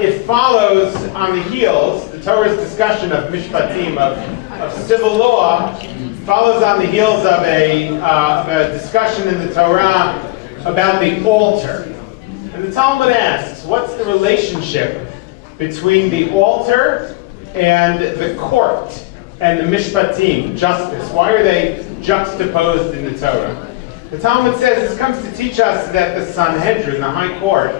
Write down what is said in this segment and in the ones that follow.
it follows on the heels, the Torah's discussion of mishpatim, of civil law, follows on the heels of a discussion in the Torah about the altar. And the Talmud asks, what's the relationship between the altar and the court and the mishpatim, justice? Why are they juxtaposed in the Torah? The Talmud says this comes to teach us that the Sanhedrin, the high court,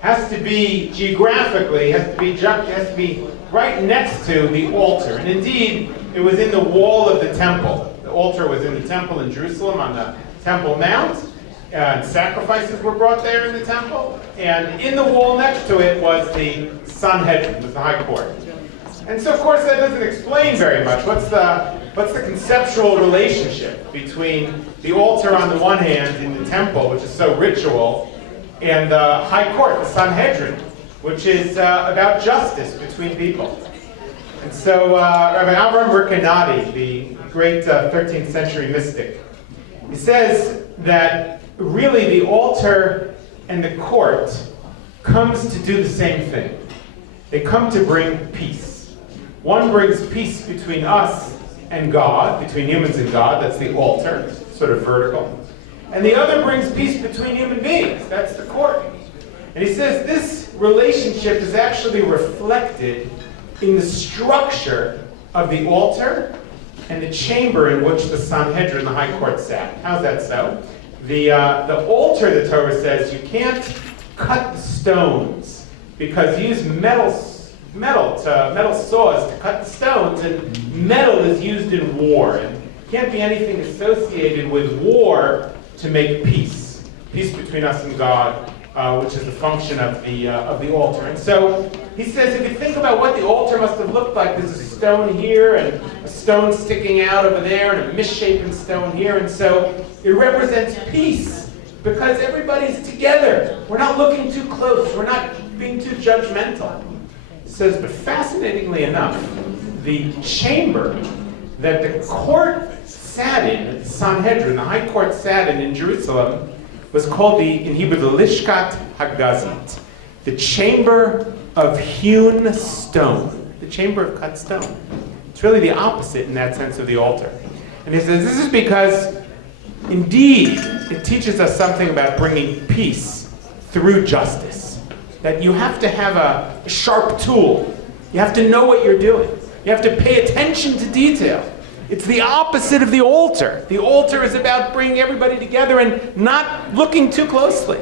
has to be geographically, has to be right next to the altar. And indeed, it was in the wall of the temple. The altar was in the temple in Jerusalem on the Temple Mount. Sacrifices were brought there in the temple. And in the wall next to it was the Sanhedrin, was the high court. And so, of course, that doesn't explain very much. What's the conceptual relationship between the altar on the one hand in the temple, which is so ritual, and the high court, the Sanhedrin, which is about justice between people? And so Rabbi Avram Rekanati, the great 13th century mystic, he says that really the altar and the court comes to do the same thing. They come to bring peace. One brings peace between us and God, between humans and God, that's the altar, sort of vertical. And the other brings peace between human beings, that's the court. And he says this relationship is actually reflected in the structure of the altar and the chamber in which the Sanhedrin, the high court, sat. How's that so? The altar, the Torah says, you can't cut the stones because you use metal saws to cut the stones, and metal is used in war. And can't be anything associated with war to make peace between us and God, which is the function of the altar. And so he says, if you think about what the altar must have looked like, there's a stone here and a stone sticking out over there and a misshapen stone here, and so it represents peace because everybody's together. We're not looking too close. We're not being too judgmental. He says, but fascinatingly enough, the chamber that the court sat in, the Sanhedrin, the high court sat in Jerusalem, was called in Hebrew the Lishkat Hagazit, the chamber of hewn stone, the chamber of cut stone. It's really the opposite in that sense of the altar. And he says this is because, indeed, it teaches us something about bringing peace through justice. That you have to have a sharp tool. You have to know what you're doing. You have to pay attention to detail. It's the opposite of the altar. The altar is about bringing everybody together and not looking too closely.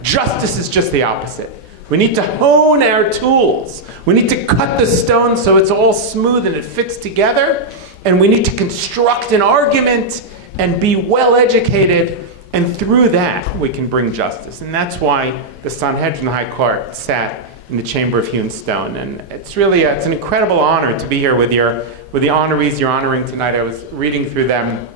Justice is just the opposite. We need to hone our tools. We need to cut the stone so it's all smooth and it fits together. And we need to construct an argument and be well educated. And through that, we can bring justice. And that's why the Sanhedrin, the high court, sat in the chamber of hewn stone. And it's really it's an incredible honor to be here with the honorees you're honoring tonight. I was reading through them.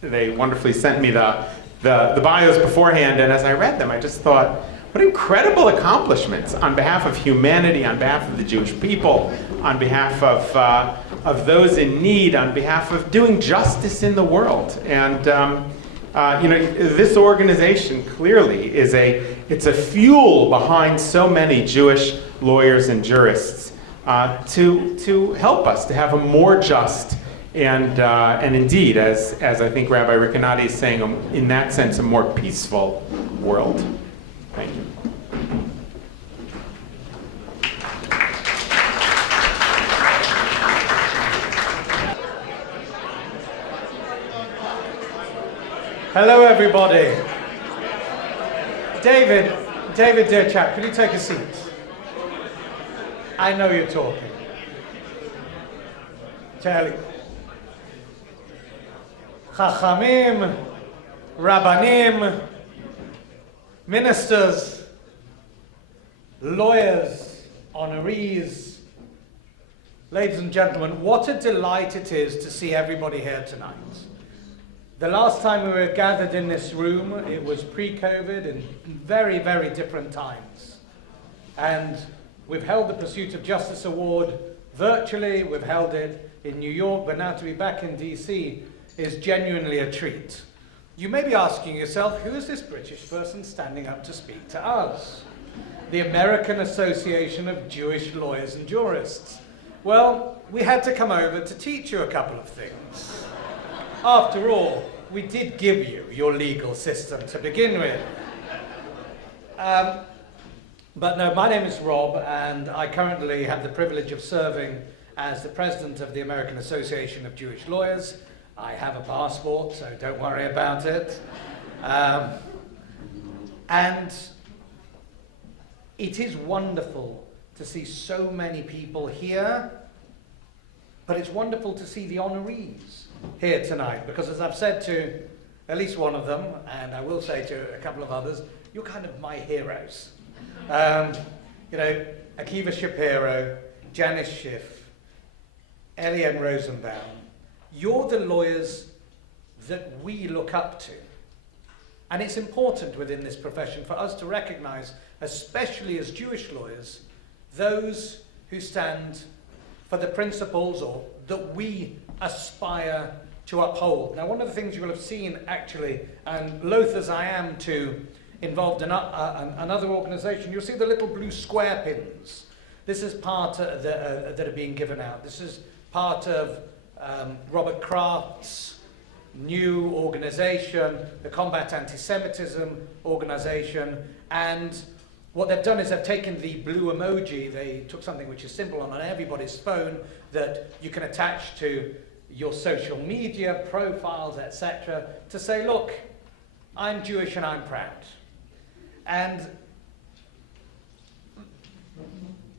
They wonderfully sent me the bios beforehand, and as I read them, I just thought, what incredible accomplishments on behalf of humanity, on behalf of the Jewish people, on behalf of those in need, on behalf of doing justice in the world. And this organization clearly it's a fuel behind so many Jewish lawyers and jurists to help us to have a more just and indeed, as I think Rabbi Rekanati is saying, in that sense, a more peaceful world. Thank you. Hello, everybody. David, dear chap, can you take a seat? I know you're talking. Charlie. Chachamim, Rabbanim, ministers, lawyers, honorees, ladies and gentlemen, what a delight it is to see everybody here tonight. The last time we were gathered in this room, it was pre-COVID in very, very different times. And we've held the Pursuit of Justice Award virtually, we've held it in New York, but now to be back in DC is genuinely a treat. You may be asking yourself, who is this British person standing up to speak to us? the American Association of Jewish Lawyers and Jurists. Well, we had to come over to teach you a couple of things. After all, we did give you your legal system to begin with. But no, my name is Rob, and I currently have the privilege of serving as the president of the American Association of Jewish Lawyers. I have a passport, so don't worry about it. And it is wonderful to see so many people here, but it's wonderful to see the honorees here tonight, because as I've said to at least one of them, and I will say to a couple of others, you're kind of my heroes. You know, Akiva Shapiro, Janis Schiff, Rosenbaum, you're the lawyers that we look up to. And it's important within this profession for us to recognize, especially as Jewish lawyers, those who stand for the principles or that we aspire to uphold. Now, one of the things you will have seen, actually, and loath as I am to involved in another organization, you'll see the little blue square pins. This is part that are being given out. This is part of Robert Kraft's new organization, the Combat Anti-Semitism organization, and what they've done is they've taken the blue emoji, they took something which is simple on everybody's phone that you can attach to your social media profiles, etc., to say, look, I'm Jewish and I'm proud. And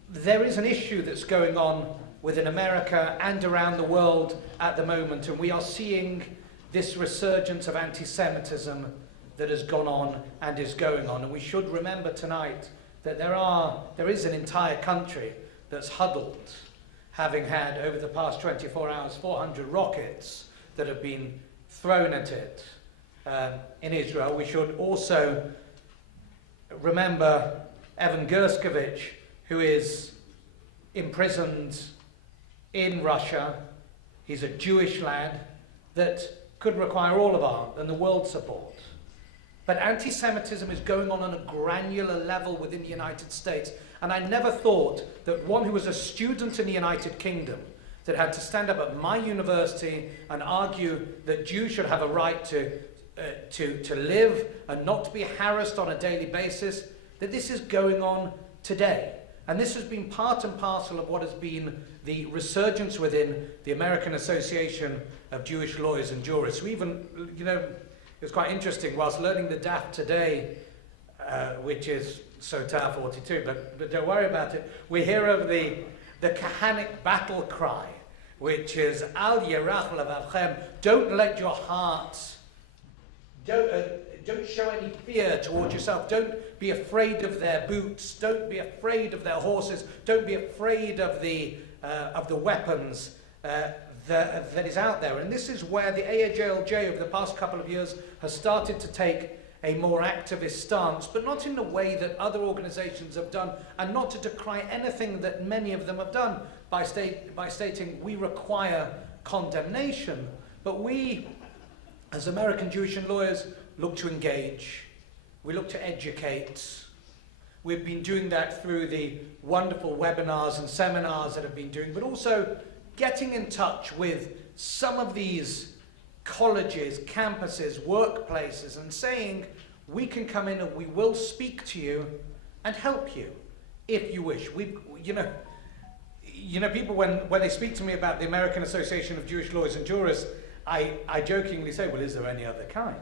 there is an issue that's going on within America and around the world at the moment, and we are seeing this resurgence of anti-Semitism that has gone on and is going on. And we should remember tonight that there is an entire country that's huddled, having had over the past 24 hours 400 rockets that have been thrown at it in Israel. We should also remember Evan Gerskovich, who is imprisoned in Russia. He's a Jewish lad that could require all of our and the world's support. But anti-Semitism is going on a granular level within the United States. And I never thought that one who was a student in the United Kingdom, that had to stand up at my university and argue that Jews should have a right to live and not to be harassed on a daily basis, that this is going on today. And this has been part and parcel of what has been the resurgence within the American Association of Jewish Lawyers and Jurists. We even, you know, it was quite interesting, whilst learning the DAF today, which is Sotah 42, but don't worry about it, we hear of the Kahanic battle cry, which is Al Yerach Levavchem, don't let your hearts, don't show any fear towards yourself. Don't be afraid of their boots. Don't be afraid of their horses. Don't be afraid of the weapons that is out there. And this is where the AAJLJ over the past couple of years has started to take a more activist stance, but not in the way that other organizations have done, and not to decry anything that many of them have done by stating we require condemnation. But we, as American Jewish lawyers, look to engage, we look to educate. We've been doing that through the wonderful webinars and seminars that have been doing, but also getting in touch with some of these colleges, campuses, workplaces, and saying, we can come in and we will speak to you and help you if you wish. You know, people when they speak to me about the American Association of Jewish Lawyers and Jurists, I jokingly say, well, is there any other kind?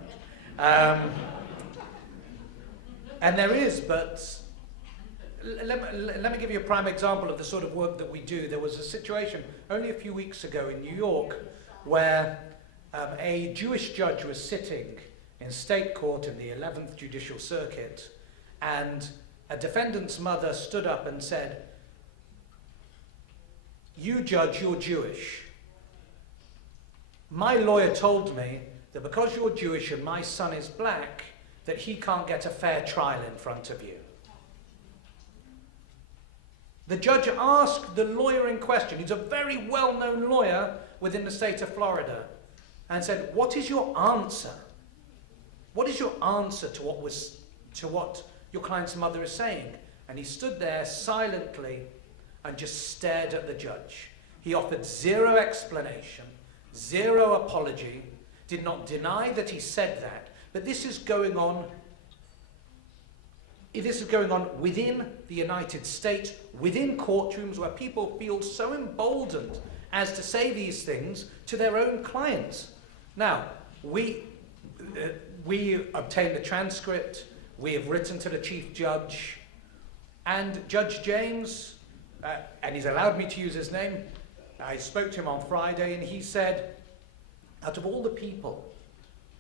And there is, but let me give you a prime example of the sort of work that we do. There was a situation only a few weeks ago in New York where a Jewish judge was sitting in state court in the 11th Judicial Circuit, and a defendant's mother stood up and said, "You judge, you're Jewish. My lawyer told me that because you're Jewish and my son is black, that he can't get a fair trial in front of you." The judge asked the lawyer in question, he's a very well-known lawyer within the state of Florida, and said, "What is your answer? What is your answer to what your client's mother is saying?" And he stood there silently and just stared at the judge. He offered zero explanation, zero apology, did not deny that he said that. But this is going on. This is going on within the United States, within courtrooms where people feel so emboldened as to say these things to their own clients. Now, we obtained the transcript. We have written to the Chief Judge. And Judge James, and he's allowed me to use his name, I spoke to him on Friday, and he said, out of all the people,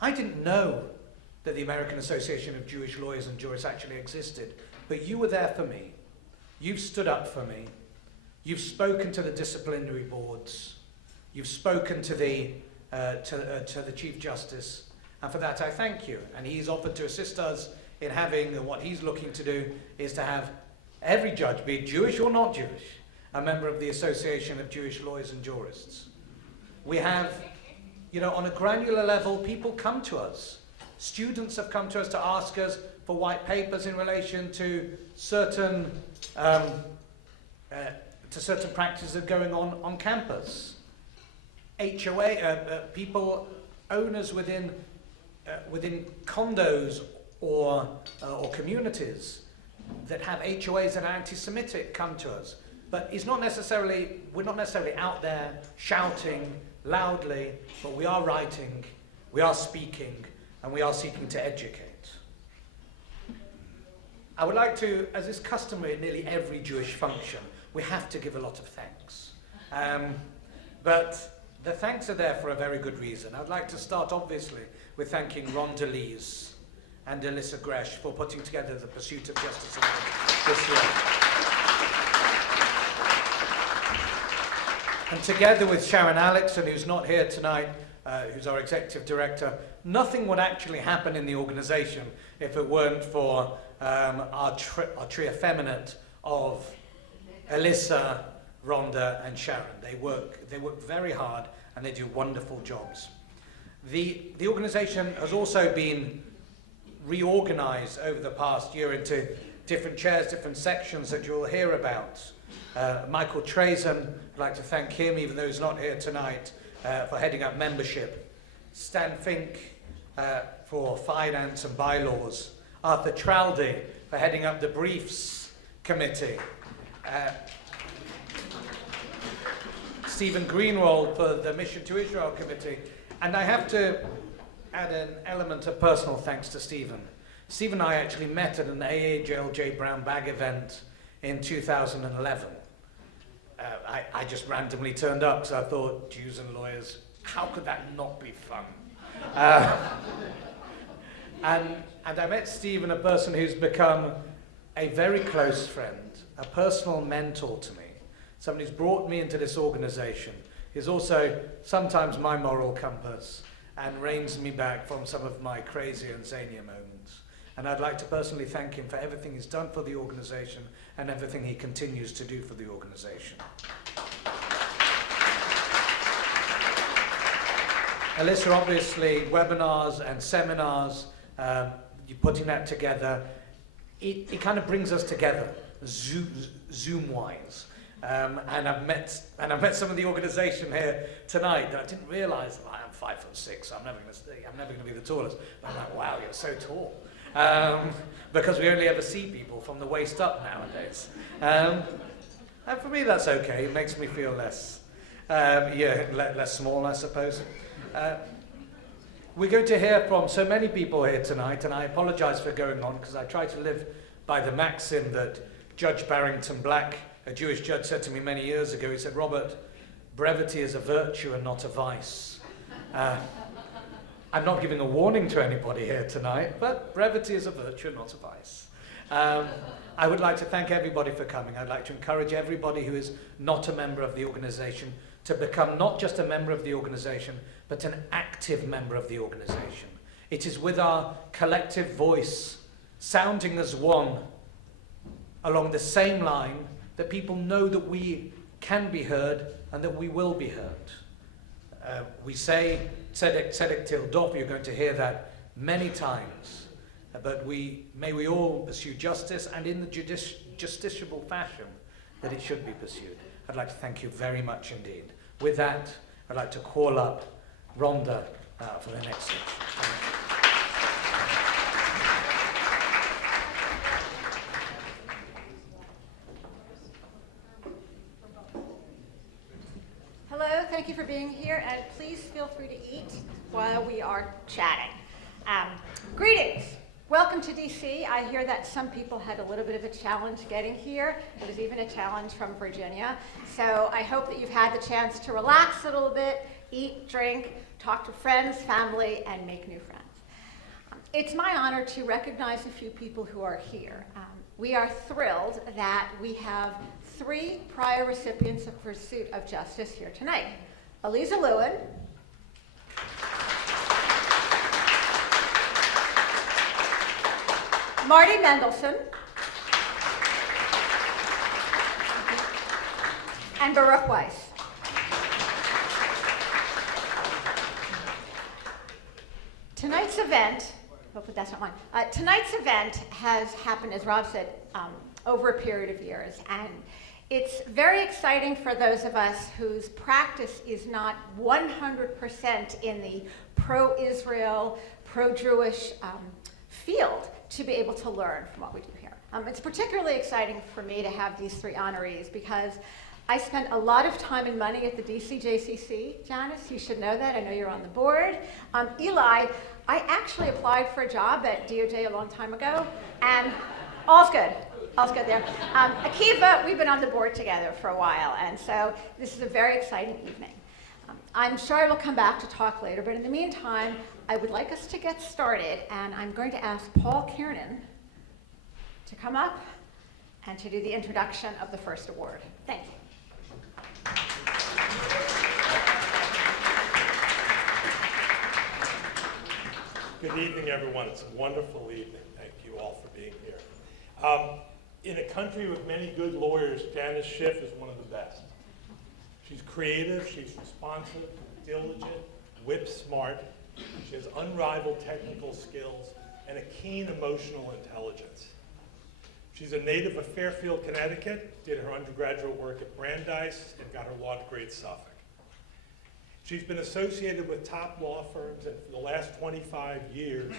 I didn't know that the American Association of Jewish Lawyers and Jurists actually existed, but you were there for me. You've stood up for me. You've spoken to the disciplinary boards. You've spoken to the Chief Justice, and for that I thank you. And he's offered to assist us in having, what he's looking to do is to have every judge, be it Jewish or not Jewish, a member of the Association of Jewish Lawyers and Jurists. We have, on a granular level, people come to us. Students have come to us to ask us for white papers in relation to certain practices that are going on campus. HOA, people, owners within condos or communities that have HOAs that are anti-Semitic come to us. But we're not necessarily out there shouting loudly, but we are writing, we are speaking, and we are seeking to educate. I would like to, as is customary at nearly every Jewish function, we have to give a lot of thanks. But the thanks are there for a very good reason. I'd like to start, obviously, with thanking Rhonda Lees and Alyssa Gresh for putting together the Pursuit of Justice Award this year. And together with Sharon Alexson, who's not here tonight, who's our executive director, nothing would actually happen in the organization if it weren't for our trio effeminate of Alyssa, Rhonda, and Sharon. They work very hard, and they do wonderful jobs. The organization has also been reorganized over the past year into different chairs, different sections that you'll hear about. Michael Trazen, I'd like to thank him, even though he's not here tonight, for heading up membership. Stan Fink for finance and bylaws. Arthur Traldi for heading up the briefs committee. Stephen Greenwald for the Mission to Israel committee. And I have to add an element of personal thanks to Stephen. Stephen and I actually met at an AAJLJ Brown Bag event in 2011. I just randomly turned up because I thought, Jews and lawyers, how could that not be fun? And I met Stephen, a person who's become a very close friend, a personal mentor to me, someone who's brought me into this organization. He's also sometimes my moral compass and reins me back from some of my crazy and zania moments. And I'd like to personally thank him for everything he's done for the organization and everything he continues to do for the organization. Alyssa, obviously, webinars and seminars, you're putting that together. It kind of brings us together, Zoom-wise. And I've met some of the organization here tonight that I didn't realize. I'm 5'6", I'm never going to be the tallest. But I'm like, wow, you're so tall. Because we only ever see people from the waist up nowadays. And for me, that's okay. It makes me feel less small, I suppose. We're going to hear from so many people here tonight, and I apologize for going on because I try to live by the maxim that Judge Barrington Black, a Jewish judge, said to me many years ago. He said, Robert, brevity is a virtue and not a vice. I'm not giving a warning to anybody here tonight, but brevity is a virtue and not a vice. I would like to thank everybody for coming. I'd like to encourage everybody who is not a member of the organization to become not just a member of the organization, but an active member of the organization. It is with our collective voice, sounding as one, along the same line, that people know that we can be heard and that we will be heard. We say, tzedek, tzedek til dof, you're going to hear that many times. but may we all pursue justice and in the justiciable fashion that it should be pursued. I'd like to thank you very much indeed. With that, I'd like to call up Rhonda for the next session. Hello, thank you for being here, and please feel free to eat while we are chatting. Greetings. Welcome to DC. I hear that some people had a little bit of a challenge getting here. It was even a challenge from Virginia. So I hope that you've had the chance to relax a little bit, eat, drink, talk to friends, family, and make new friends. It's my honor to recognize a few people who are here. We are thrilled that we have 3 prior recipients of Pursuit of Justice here tonight. Eliza Lewin, Marty Mendelson, and Baruch Weiss. Tonight's event, hopefully that's not mine. Tonight's event has happened, as Rob said, over a period of years, and it's very exciting for those of us whose practice is not 100% in the pro-Israel, pro-Jewish field to be able to learn from what we do here. It's particularly exciting for me to have these 3 honorees because I spent a lot of time and money at the DC JCC. Janis, you should know that. I know you're on the board. Eli, I actually applied for a job at DOJ a long time ago, and all's good. All's good there. Akiva, we've been on the board together for a while, and so this is a very exciting evening. I'm sure I will come back to talk later, but in the meantime, I would like us to get started, and I'm going to ask Paul Kiernan to come up and to do the introduction of the first award. Thank you. Good evening, everyone. It's a wonderful evening. Thank you all for being here. In a country with many good lawyers, Janis Schiff is one of the best. She's creative, she's responsive, diligent, whip smart. She has unrivaled technical skills and a keen emotional intelligence. She's a native of Fairfield, Connecticut, did her undergraduate work at Brandeis, and got her law degree at Suffolk. She's been associated with top law firms, and for the last 25 years,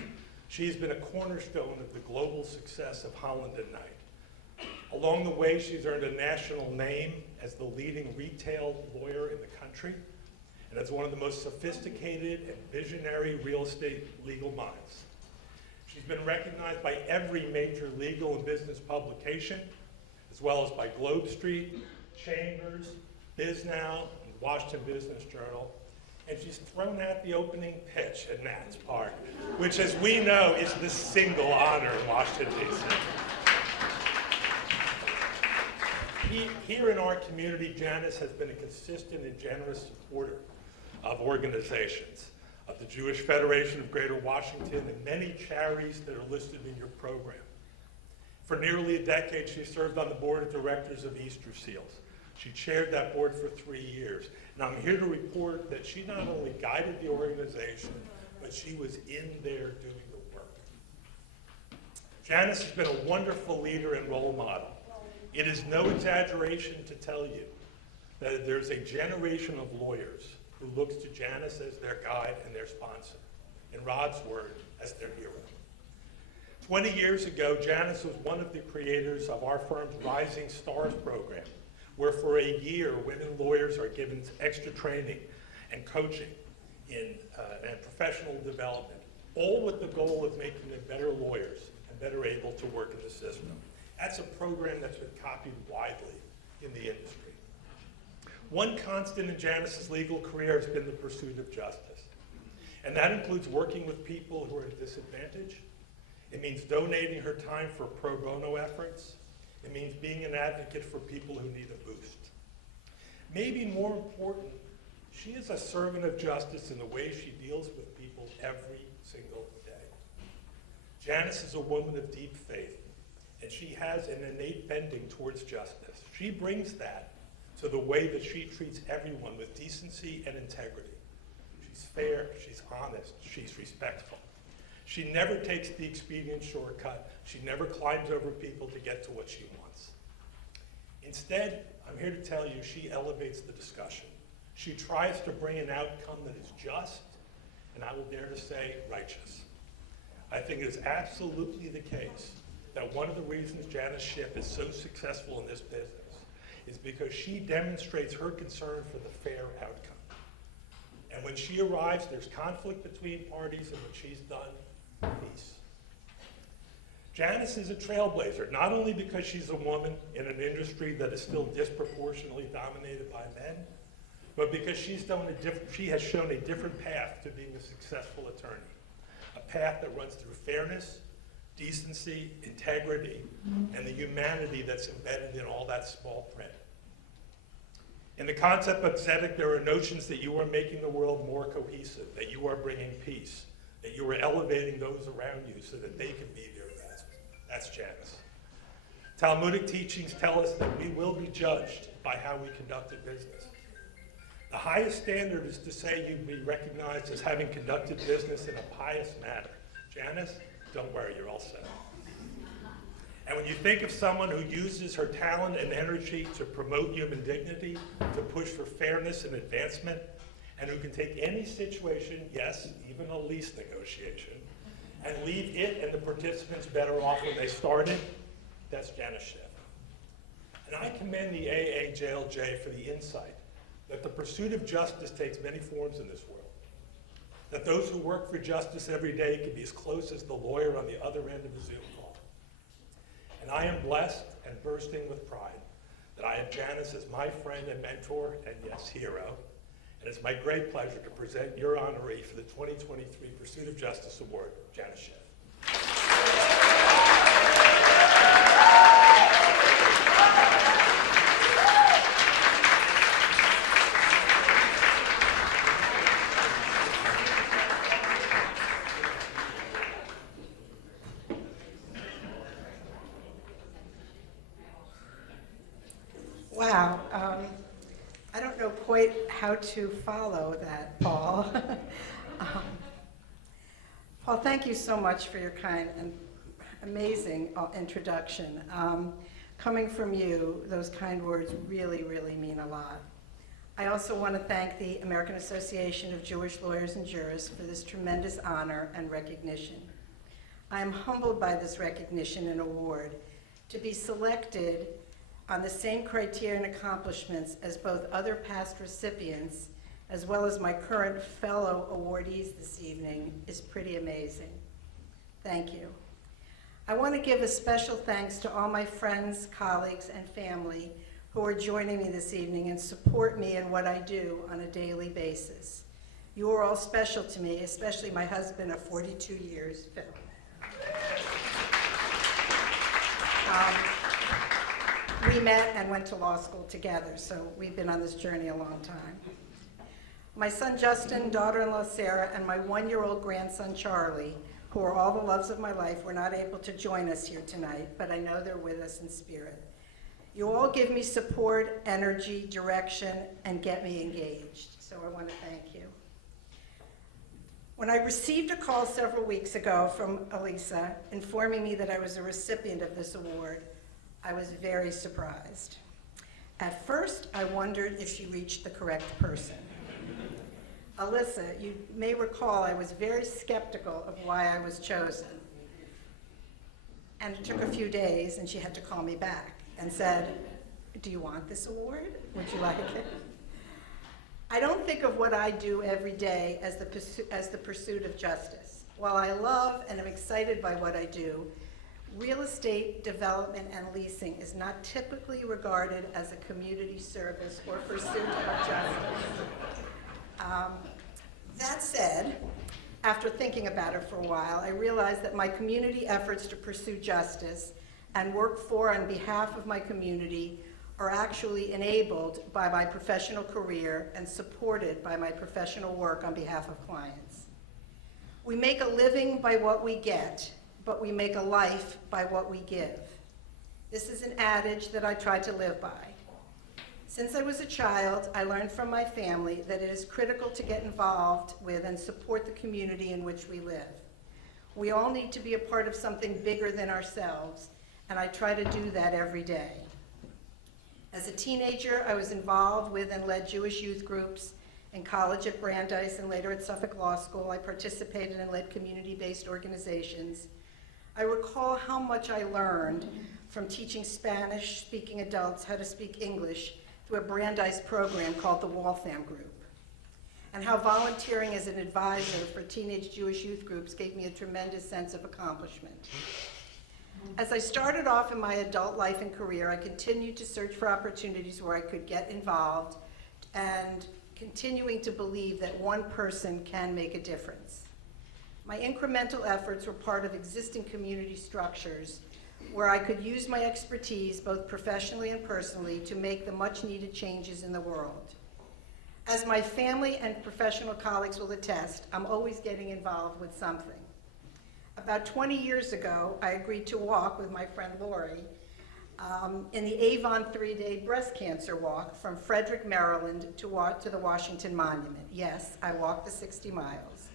she's been a cornerstone of the global success of Holland & Knight. Along the way, she's earned a national name as the leading retail lawyer in the country, and as one of the most sophisticated and visionary real estate legal minds. She's been recognized by every major legal and business publication, as well as by Globe Street, Chambers, BizNow, and Washington Business Journal. And she's thrown out the opening pitch at Nats Park, which, as we know, is the single honor in Washington, D.C. Here in our community, Janis has been a consistent and generous supporter of organizations, of the Jewish Federation of Greater Washington, and many charities that are listed in your program. For nearly a decade, she served on the board of directors of Easter Seals. She chaired that board for 3 years. And I'm here to report that she not only guided the organization, but she was in there doing the work. Janis has been a wonderful leader and role model. It is no exaggeration to tell you that there's a generation of lawyers who looks to Janis as their guide and their sponsor, in Rod's word, as their hero. 20 years ago, Janis was one of the creators of our firm's Rising Stars program, where for a year, women lawyers are given extra training and coaching and professional development, all with the goal of making them better lawyers and better able to work in the system. That's a program that's been copied widely in the industry. One constant in Janis's legal career has been the pursuit of justice. And that includes working with people who are at a disadvantage. It means donating her time for pro bono efforts. It means being an advocate for people who need a boost. Maybe more important, she is a servant of justice in the way she deals with people every single day. Janis is a woman of deep faith, and she has an innate bending towards justice. She brings that to the way that she treats everyone with decency and integrity. She's fair, she's honest, she's respectful. She never takes the expedient shortcut. She never climbs over people to get to what she wants. Instead, I'm here to tell you, she elevates the discussion. She tries to bring an outcome that is just, and I will dare to say, righteous. I think it is absolutely the case that one of the reasons Janis Schiff is so successful in this business is because she demonstrates her concern for the fair outcome. And when she arrives, there's conflict between parties, and when she's done, peace. Janis is a trailblazer, not only because she's a woman in an industry that is still disproportionately dominated by men, but because she has shown a different path to being a successful attorney, a path that runs through fairness, decency, integrity, and the humanity that's embedded in all that small print. In the concept of tzedek, there are notions that you are making the world more cohesive, that you are bringing peace, that you are elevating those around you so that they can be their best. That's Janis. Talmudic teachings tell us that we will be judged by how we conducted business. The highest standard is to say you'd be recognized as having conducted business in a pious manner. Janis, don't worry, you're all set. And when you think of someone who uses her talent and energy to promote human dignity, to push for fairness and advancement, and who can take any situation, yes, even a lease negotiation, and leave it and the participants better off when they started, that's Janis Schiff. And I commend the AAJLJ for the insight that the pursuit of justice takes many forms in this world. That those who work for justice every day can be as close as the lawyer on the other end of the Zoom call. And I am blessed and bursting with pride that I have Janis as my friend and mentor, and yes, hero. And it's my great pleasure to present your honoree for the 2023 Pursuit of Justice Award, Janis Schiff. Wow. I don't know quite how to follow that, Paul. Paul, thank you so much for your kind and amazing introduction. Coming from you, those kind words really, really mean a lot. I also want to thank the American Association of Jewish Lawyers and Jurists for this tremendous honor and recognition. I am humbled by this recognition and award to be selected on the same criteria and accomplishments as both other past recipients, as well as my current fellow awardees this evening, is pretty amazing. Thank you. I want to give a special thanks to all my friends, colleagues, and family who are joining me this evening and support me in what I do on a daily basis. You are all special to me, especially my husband of 42 years, Phil. We met and went to law school together, so we've been on this journey a long time. My son Justin, daughter-in-law Sarah, and my one-year-old grandson Charlie, who are all the loves of my life, were not able to join us here tonight, but I know they're with us in spirit. You all give me support, energy, direction, and get me engaged, so I want to thank you. When I received a call several weeks ago from Elisa informing me that I was a recipient of this award, I was very surprised. At first, I wondered if she reached the correct person. Alyssa, you may recall I was very skeptical of why I was chosen. And it took a few days, and she had to call me back and said, "Do you want this award? Would you like it?" I don't think of what I do every day as the pursuit of justice. While I love and am excited by what I do, real estate development and leasing is not typically regarded as a community service or pursuit of justice. That said, after thinking about it for a while, I realized that my community efforts to pursue justice and work for and on behalf of my community are actually enabled by my professional career and supported by my professional work on behalf of clients. We make a living by what we get, but we make a life by what we give. This is an adage that I try to live by. Since I was a child, I learned from my family that it is critical to get involved with and support the community in which we live. We all need to be a part of something bigger than ourselves, and I try to do that every day. As a teenager, I was involved with and led Jewish youth groups. In college at Brandeis and later at Suffolk Law School, I participated and led community-based organizations. I recall how much I learned from teaching Spanish-speaking adults how to speak English through a Brandeis program called the Waltham Group, and how volunteering as an advisor for teenage Jewish youth groups gave me a tremendous sense of accomplishment. As I started off in my adult life and career, I continued to search for opportunities where I could get involved and continuing to believe that one person can make a difference. My incremental efforts were part of existing community structures where I could use my expertise, both professionally and personally, to make the much-needed changes in the world. As my family and professional colleagues will attest, I'm always getting involved with something. About 20 years ago, I agreed to walk with my friend Lori in the Avon 3-day breast cancer walk from Frederick, Maryland to the Washington Monument. Yes, I walked the 60 miles.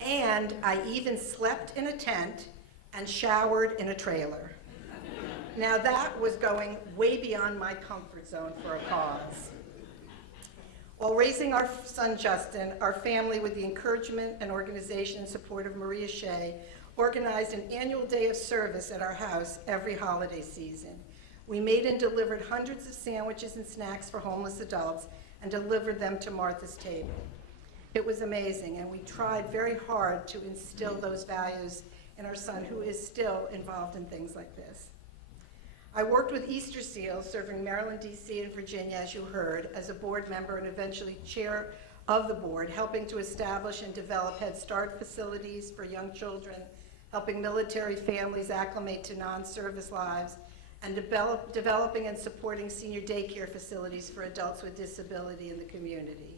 And I even slept in a tent and showered in a trailer. Now that was going way beyond my comfort zone for a cause. While raising our son Justin, our family, with the encouragement and organization and support of Maria Shea, organized an annual day of service at our house every holiday season. We made and delivered hundreds of sandwiches and snacks for homeless adults and delivered them to Martha's table. It was amazing, and we tried very hard to instill those values in our son, who is still involved in things like this. I worked with Easter Seals, serving Maryland, D.C., and Virginia, as you heard, as a board member and eventually chair of the board, helping to establish and develop Head Start facilities for young children, helping military families acclimate to non-service lives, and developing and supporting senior daycare facilities for adults with disability in the community.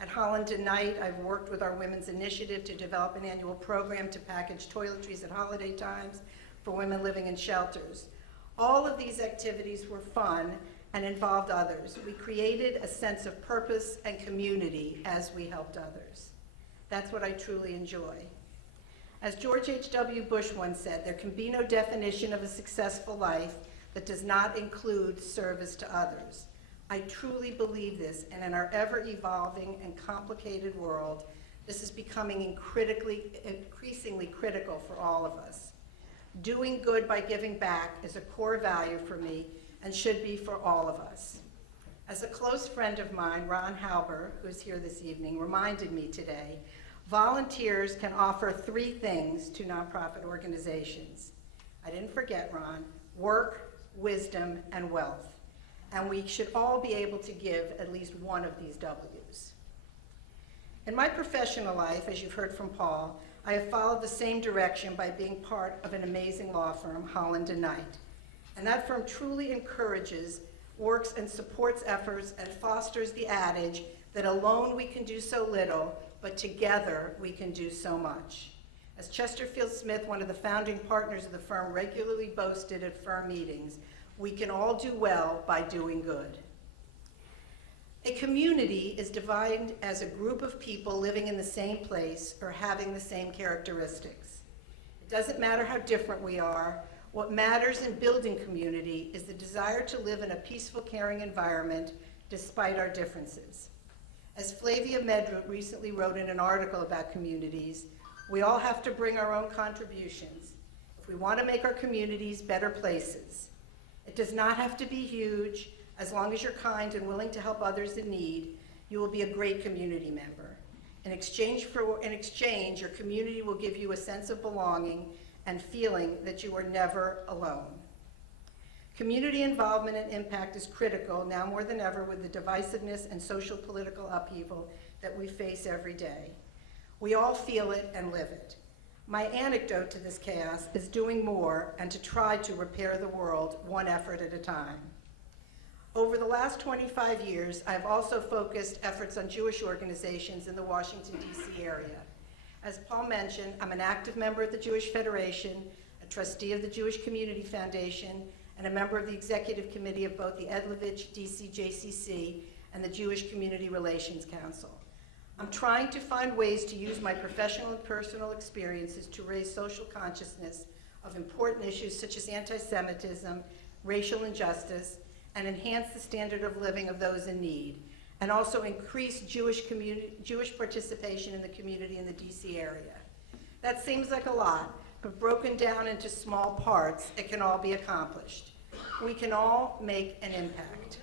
At Holland and Knight, I've worked with our Women's Initiative to develop an annual program to package toiletries at holiday times for women living in shelters. All of these activities were fun and involved others. We created a sense of purpose and community as we helped others. That's what I truly enjoy. As George H.W. Bush once said, there can be no definition of a successful life that does not include service to others. I truly believe this, and in our ever-evolving and complicated world, this is becoming increasingly critical for all of us. Doing good by giving back is a core value for me and should be for all of us. As a close friend of mine, Ron Halber, who's here this evening, reminded me today, volunteers can offer 3 things to nonprofit organizations. I didn't forget, Ron: work, wisdom, and wealth. And we should all be able to give at least one of these W's. In my professional life, as you've heard from Paul, I have followed the same direction by being part of an amazing law firm, Holland & Knight. And that firm truly encourages, works and supports efforts and fosters the adage that alone we can do so little, but together we can do so much. As Chesterfield Smith, one of the founding partners of the firm, regularly boasted at firm meetings, we can all do well by doing good. A community is defined as a group of people living in the same place or having the same characteristics. It doesn't matter how different we are. What matters in building community is the desire to live in a peaceful, caring environment despite our differences. As Flavia Medrut recently wrote in an article about communities, we all have to bring our own contributions if we want to make our communities better places. It does not have to be huge. As long as you're kind and willing to help others in need, you will be a great community member. In exchange, your community will give you a sense of belonging and feeling that you are never alone. Community involvement and impact is critical now more than ever with the divisiveness and social political upheaval that we face every day. We all feel it and live it. My antidote to this chaos is doing more and to try to repair the world one effort at a time. Over the last 25 years, I've also focused efforts on Jewish organizations in the Washington, D.C. area. As Paul mentioned, I'm an active member of the Jewish Federation, a trustee of the Jewish Community Foundation, and a member of the executive committee of both the Edlovich DC JCC and the Jewish Community Relations Council. I'm trying to find ways to use my professional and personal experiences to raise social consciousness of important issues such as anti-Semitism, racial injustice, and enhance the standard of living of those in need, and also increase Jewish participation in the community in the DC area. That seems like a lot, but broken down into small parts, it can all be accomplished. We can all make an impact.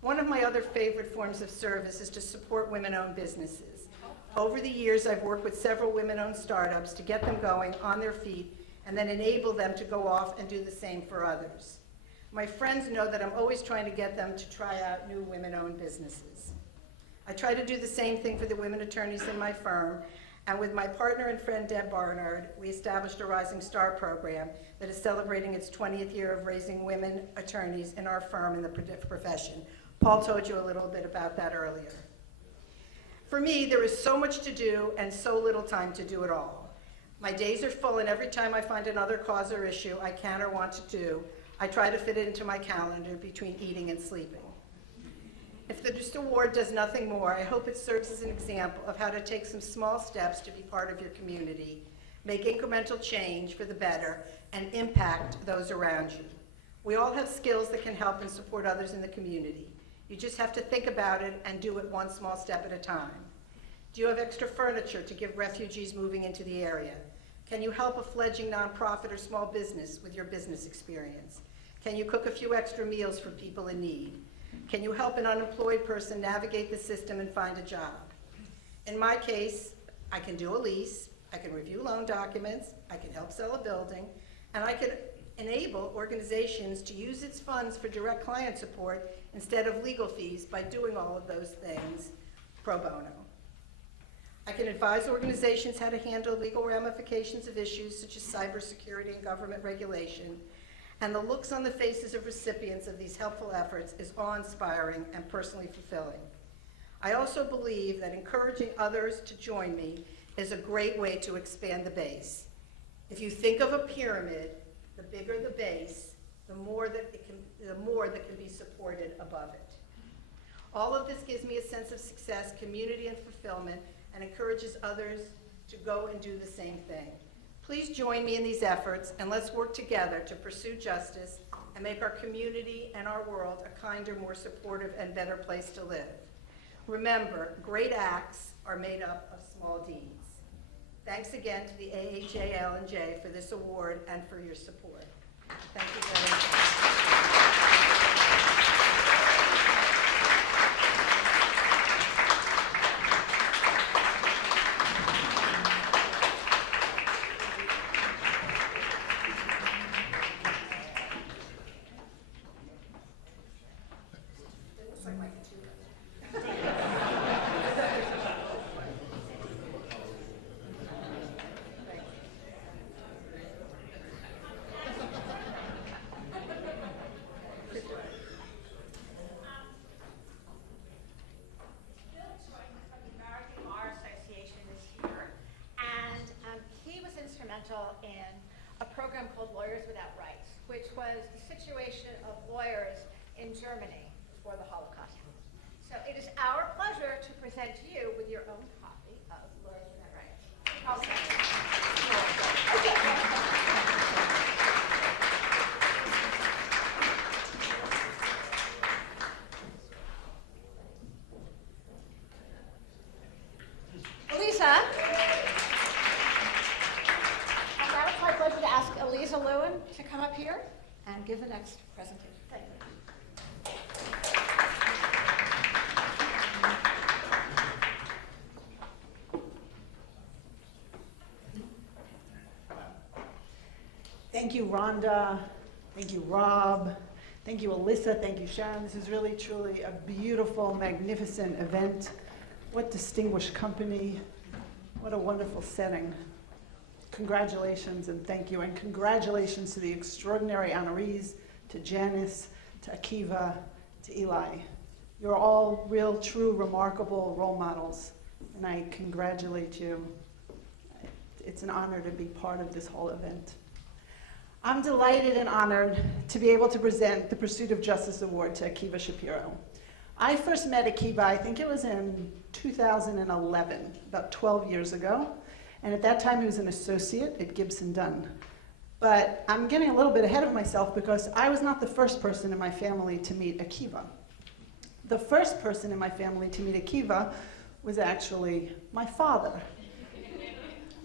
One of my other favorite forms of service is to support women-owned businesses. Over the years, I've worked with several women-owned startups to get them going on their feet and then enable them to go off and do the same for others. My friends know that I'm always trying to get them to try out new women-owned businesses. I try to do the same thing for the women attorneys in my firm, and with my partner and friend Deb Barnard, we established a Rising Star program that is celebrating its 20th year of raising women attorneys in our firm in the profession. Paul told you a little bit about that earlier. For me, there is so much to do and so little time to do it all. My days are full, and every time I find another cause or issue I can or want to do, I try to fit it into my calendar between eating and sleeping. If this award does nothing more, I hope it serves as an example of how to take some small steps to be part of your community, make incremental change for the better, and impact those around you. We all have skills that can help and support others in the community. You just have to think about it and do it one small step at a time. Do you have extra furniture to give refugees moving into the area? Can you help a fledgling nonprofit or small business with your business experience? Can you cook a few extra meals for people in need? Can you help an unemployed person navigate the system and find a job? In my case, I can do a lease, I can review loan documents, I can help sell a building, and I can enable organizations to use its funds for direct client support instead of legal fees by doing all of those things pro bono. I can advise organizations how to handle legal ramifications of issues such as cybersecurity and government regulation, and the looks on the faces of recipients of these helpful efforts is awe-inspiring and personally fulfilling. I also believe that encouraging others to join me is a great way to expand the base. If you think of a pyramid, the bigger the base, the more that can be supported above it. All of this gives me a sense of success, community, and fulfillment, and encourages others to go and do the same thing. Please join me in these efforts, and let's work together to pursue justice and make our community and our world a kinder, more supportive, and better place to live. Remember, great acts are made up of small deeds. Thanks again to the AAJLJ for this award and for your support. Thank you very much. in a program called Lawyers Without Rights, which was the situation of lawyers in Germany before the Holocaust. So it is our pleasure to present to you with your own copy of Lawyers Without Rights. Elisa. And now it's my pleasure to ask Elisa Lewin to come up here and give the next presentation. Thank you. Thank you, Rhonda. Thank you, Rob. Thank you, Alyssa. Thank you, Sharon. This is really, truly a beautiful, magnificent event. What distinguished company. What a wonderful setting. Congratulations and thank you. And congratulations to the extraordinary honorees, to Janis, to Akiva, to Eli. You're all real, true, remarkable role models. And I congratulate you. It's an honor to be part of this whole event. I'm delighted and honored to be able to present the Pursuit of Justice Award to Akiva Shapiro. I first met Akiva, I think it was in 2011, about 12 years ago. And at that time, he was an associate at Gibson Dunn. But I'm getting a little bit ahead of myself because I was not the first person in my family to meet Akiva. The first person in my family to meet Akiva was actually my father.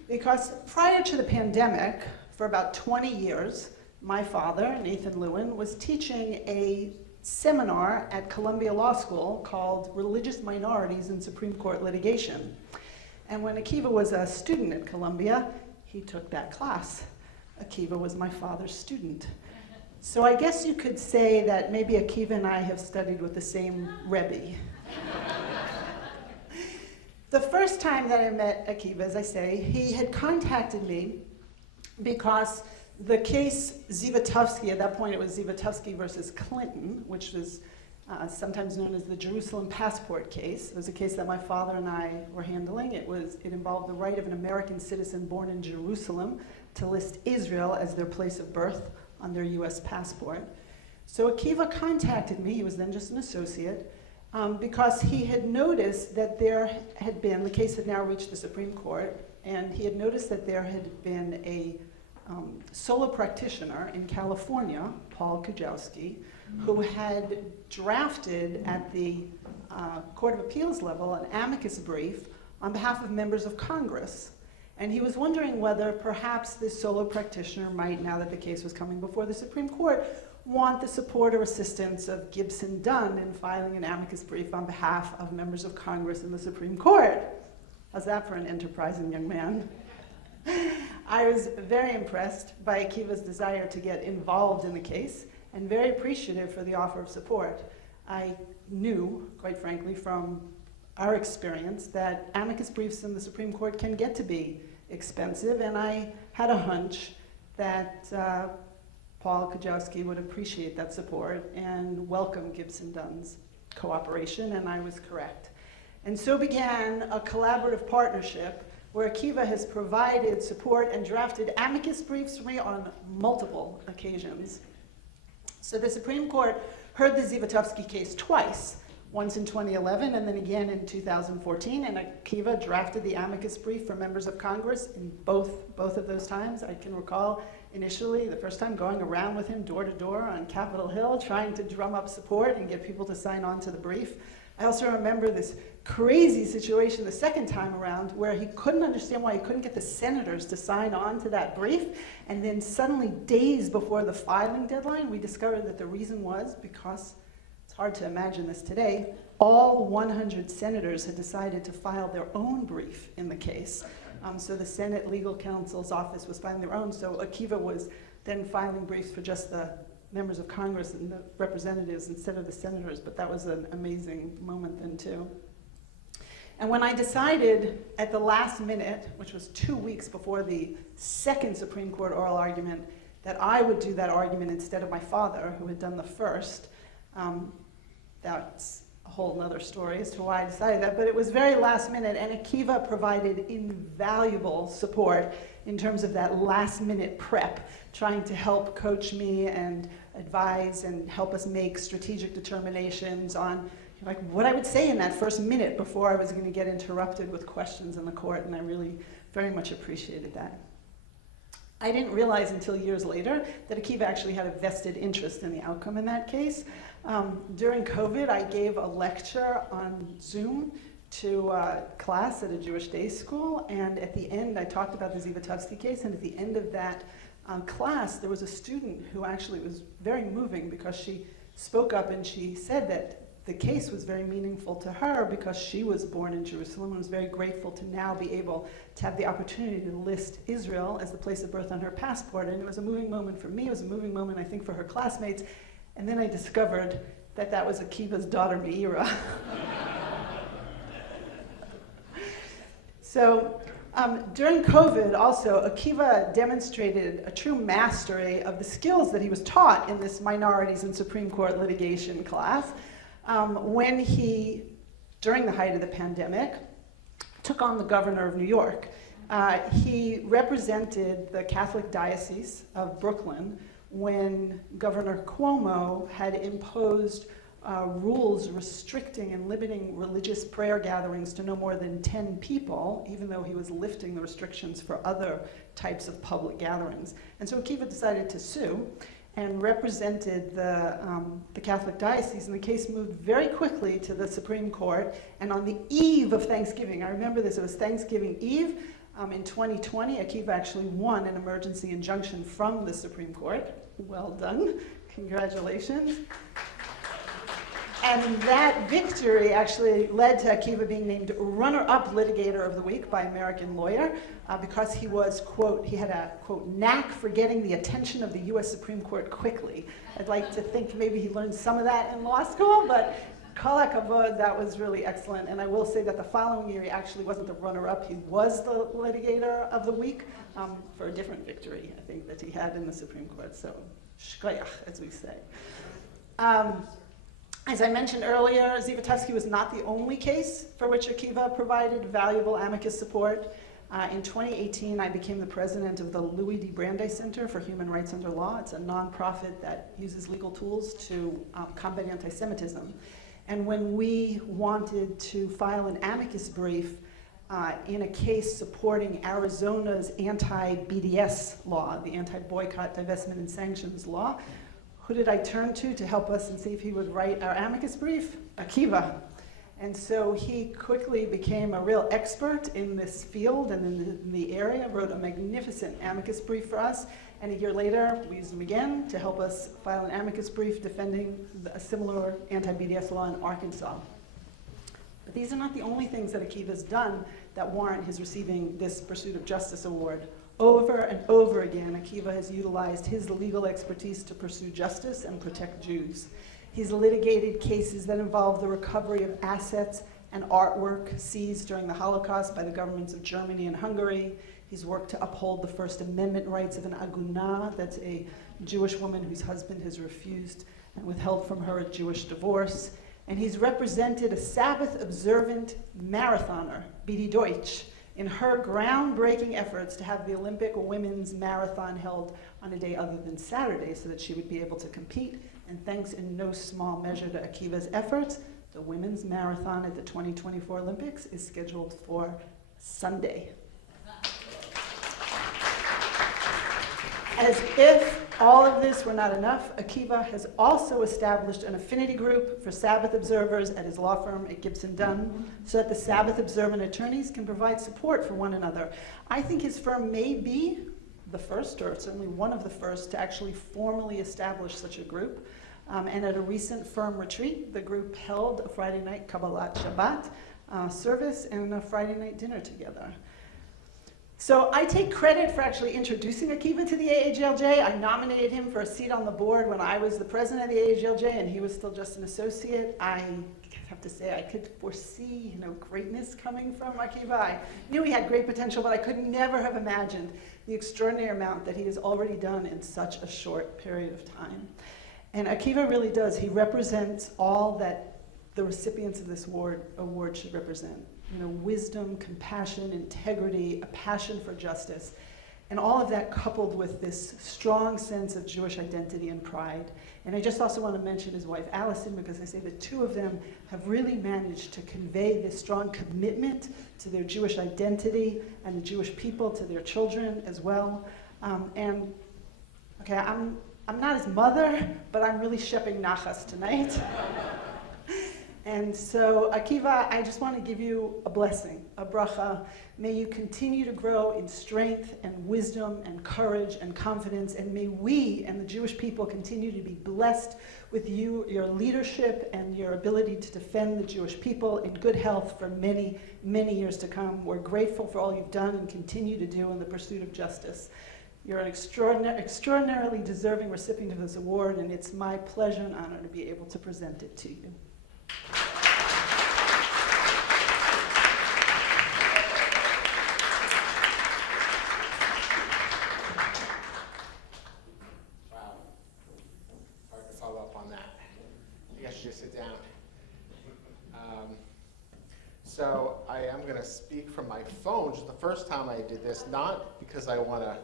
Because prior to the pandemic, for about 20 years, my father, Nathan Lewin, was teaching a seminar at Columbia Law School called Religious Minorities in Supreme Court Litigation. And when Akiva was a student at Columbia, he took that class. Akiva was my father's student. So I guess you could say that maybe Akiva and I have studied with the same Rebbe. The first time that I met Akiva, as I say, he had contacted me because the case Zivotofsky, at that point it was Zivotofsky versus Clinton, which was sometimes known as the Jerusalem passport case. It was a case that my father and I were handling. It involved the right of an American citizen born in Jerusalem to list Israel as their place of birth on their US passport. So Akiva contacted me, he was then just an associate, because he had noticed that there had been, the case had now reached the Supreme Court, and he had noticed that there had been a solo practitioner in California, Paul Kujawski, who had drafted at the Court of Appeals level an amicus brief on behalf of members of Congress. And he was wondering whether perhaps this solo practitioner might, now that the case was coming before the Supreme Court, want the support or assistance of Gibson Dunn in filing an amicus brief on behalf of members of Congress in the Supreme Court. How's that for an enterprising young man? I was very impressed by Akiva's desire to get involved in the case and very appreciative for the offer of support. I knew, quite frankly, from our experience that amicus briefs in the Supreme Court can get to be expensive, and I had a hunch that Paul Kujawski would appreciate that support and welcome Gibson Dunn's cooperation, and I was correct. And so began a collaborative partnership where Akiva has provided support and drafted amicus briefs for me on multiple occasions. So the Supreme Court heard the Zivotofsky case twice, once in 2011 and then again in 2014, and Akiva drafted the amicus brief for members of Congress in both of those times. I can recall initially, the first time, going around with him door to door on Capitol Hill, trying to drum up support and get people to sign on to the brief. I also remember this crazy situation the second time around where he couldn't understand why he couldn't get the senators to sign on to that brief, and then suddenly, days before the filing deadline, we discovered that the reason was because, it's hard to imagine this today, all 100 senators had decided to file their own brief in the case. So the Senate Legal Counsel's office was filing their own, so Akiva was then filing briefs for just the members of Congress and the representatives instead of the senators, but that was an amazing moment then too. And when I decided at the last minute, which was 2 weeks before the second Supreme Court oral argument, that I would do that argument instead of my father, who had done the first, that's a whole nother story as to why I decided that, but it was very last minute, and Akiva provided invaluable support in terms of that last minute prep, trying to help coach me and advise and help us make strategic determinations on like what I would say in that first minute before I was going to get interrupted with questions in the court, and I really very much appreciated that. I didn't realize until years later that Akiva actually had a vested interest in the outcome in that case. During COVID, I gave a lecture on Zoom to a class at a Jewish day school, and at the end I talked about the Zivotofsky case, and at the end of that class there was a student who actually was very moving because she spoke up and she said that the case was very meaningful to her because she was born in Jerusalem and was very grateful to now be able to have the opportunity to list Israel as the place of birth on her passport. And it was a moving moment for me, it was a moving moment I think for her classmates. And then I discovered that that was Akiva's daughter Meira. So during COVID also, Akiva demonstrated a true mastery of the skills that he was taught in this minorities in Supreme Court litigation class. When he, during the height of the pandemic, took on the governor of New York. He represented the Catholic Diocese of Brooklyn when Governor Cuomo had imposed rules restricting and limiting religious prayer gatherings to no more than 10 people, even though he was lifting the restrictions for other types of public gatherings. And so Akiva decided to sue and represented the Catholic diocese, and the case moved very quickly to the Supreme Court. And on the eve of Thanksgiving, I remember this, it was Thanksgiving Eve, in 2020, Akiva actually won an emergency injunction from the Supreme Court. Well done, congratulations. And that victory actually led to Akiva being named runner-up litigator of the week by American Lawyer because he was, quote, he had a, quote, knack for getting the attention of the US Supreme Court quickly. I'd like to think maybe he learned some of that in law school, but kol hakavod, that was really excellent. And I will say that the following year, he actually wasn't the runner-up, he was the litigator of the week for a different victory, I think, that he had in the Supreme Court. So, shkoyach, as we say. As I mentioned earlier, Zivotevsky was not the only case for which Akiva provided valuable amicus support. In 2018, I became the president of the Louis D. Brandeis Center for Human Rights Under Law. It's a nonprofit that uses legal tools to combat anti-Semitism. And when we wanted to file an amicus brief in a case supporting Arizona's anti-BDS law, the anti-boycott, divestment, and sanctions law, who did I turn to help us and see if he would write our amicus brief? Akiva. And so he quickly became a real expert in this field and in the area, wrote a magnificent amicus brief for us, and a year later we used him again to help us file an amicus brief defending a similar anti-BDS law in Arkansas. But these are not the only things that Akiva's done that warrant his receiving this Pursuit of Justice Award. Over and over again, Akiva has utilized his legal expertise to pursue justice and protect Jews. He's litigated cases that involve the recovery of assets and artwork seized during the Holocaust by the governments of Germany and Hungary. He's worked to uphold the First Amendment rights of an aguna, that's a Jewish woman whose husband has refused and withheld from her a Jewish divorce. And he's represented a Sabbath-observant marathoner, Bidi Deutsch, in her groundbreaking efforts to have the Olympic women's marathon held on a day other than Saturday so that she would be able to compete. And thanks in no small measure to Akiva's efforts, the women's marathon at the 2024 Olympics is scheduled for Sunday. As if all of this were not enough, Akiva has also established an affinity group for Sabbath observers at his law firm at Gibson Dunn so that the Sabbath observant attorneys can provide support for one another. I think his firm may be the first, or certainly one of the first, to actually formally establish such a group. And at a recent firm retreat, the group held a Friday night Kabbalat Shabbat service and a Friday night dinner together. So I take credit for actually introducing Akiva to the AAJLJ. I nominated him for a seat on the board when I was the president of the AAJLJ and he was still just an associate. I have to say I could foresee, greatness coming from Akiva. I knew he had great potential, but I could never have imagined the extraordinary amount that he has already done in such a short period of time. And Akiva really does. He represents all that the recipients of this award should represent. Wisdom, compassion, integrity, a passion for justice, and all of that coupled with this strong sense of Jewish identity and pride. And I just also want to mention his wife, Allison, because I say the two of them have really managed to convey this strong commitment to their Jewish identity and the Jewish people to their children as well. I'm not his mother, but I'm really shepping nachas tonight. And so, Akiva, I just want to give you a blessing, a bracha. May you continue to grow in strength and wisdom and courage and confidence, and may we and the Jewish people continue to be blessed with your leadership and your ability to defend the Jewish people in good health for many, many years to come. We're grateful for all you've done and continue to do in the pursuit of justice. You're an extraordinarily deserving recipient of this award, and it's my pleasure and honor to be able to present it to you. So I am going to speak from my phone, which is the first time I did this, not because I want to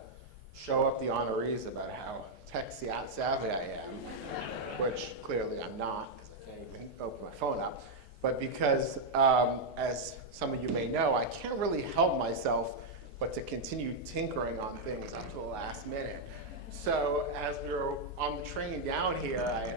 show up the honorees about how tech savvy I am, which clearly I'm not, because I can't even open my phone up, but because, as some of you may know, I can't really help myself but to continue tinkering on things up to the last minute. So as we were on the train down here, I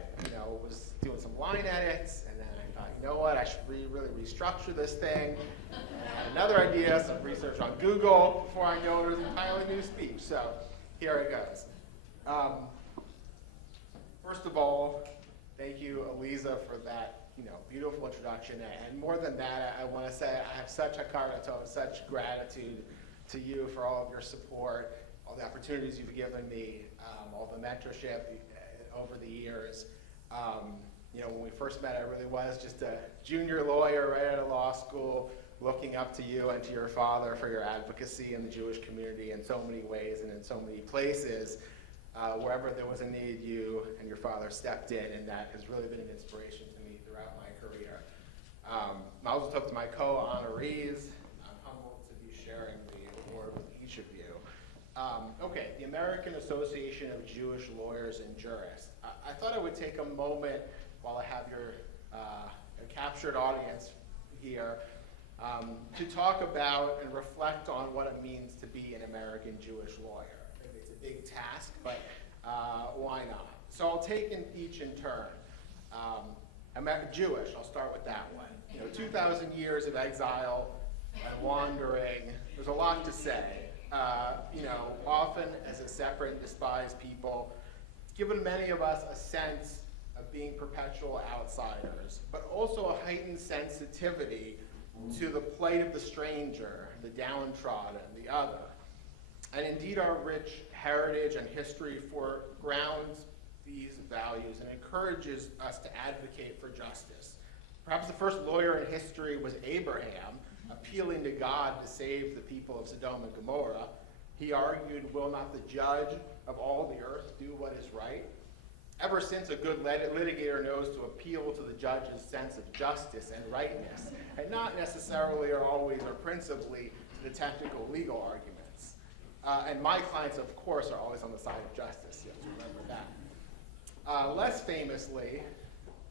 was doing some line edits, and then I thought, you know what, I should really restructure this thing. And I had another idea, some research on Google. Before I know it, it was an entirely new speech. So here it goes. First of all, thank you, Eliza, for that beautiful introduction. And more than that, I want to say I have such such gratitude to you for all of your support, all the opportunities you've given me, all the mentorship over the years. When we first met, I really was just a junior lawyer right out of law school, looking up to you and to your father for your advocacy in the Jewish community in so many ways and in so many places. Wherever there was a need, you and your father stepped in, and that has really been an inspiration to me throughout my career. Mazel tov to my co-honorees. I'm humbled to be sharing the award with each of you. Okay, the American Association of Jewish Lawyers and Jurists. I thought I would take a moment while I have your captured audience here to talk about and reflect on what it means to be an American Jewish lawyer. I think it's a big task, but why not? So I'll take each in turn. Jewish, I'll start with that one. 2,000 years of exile and wandering. There's a lot to say. Often as a separate and despised people, it's given many of us a sense of being perpetual outsiders, but also a heightened sensitivity to the plight of the stranger, the downtrodden, the other. And indeed, our rich heritage and history foregrounds these values and encourages us to advocate for justice. Perhaps the first lawyer in history was Abraham, appealing to God to save the people of Sodom and Gomorrah. He argued, will not the judge of all the earth do what is right? Ever since, a good litigator knows to appeal to the judge's sense of justice and rightness, and not necessarily or always or principally to the technical legal arguments. And my clients, of course, are always on the side of justice. You have to remember that. Less famously,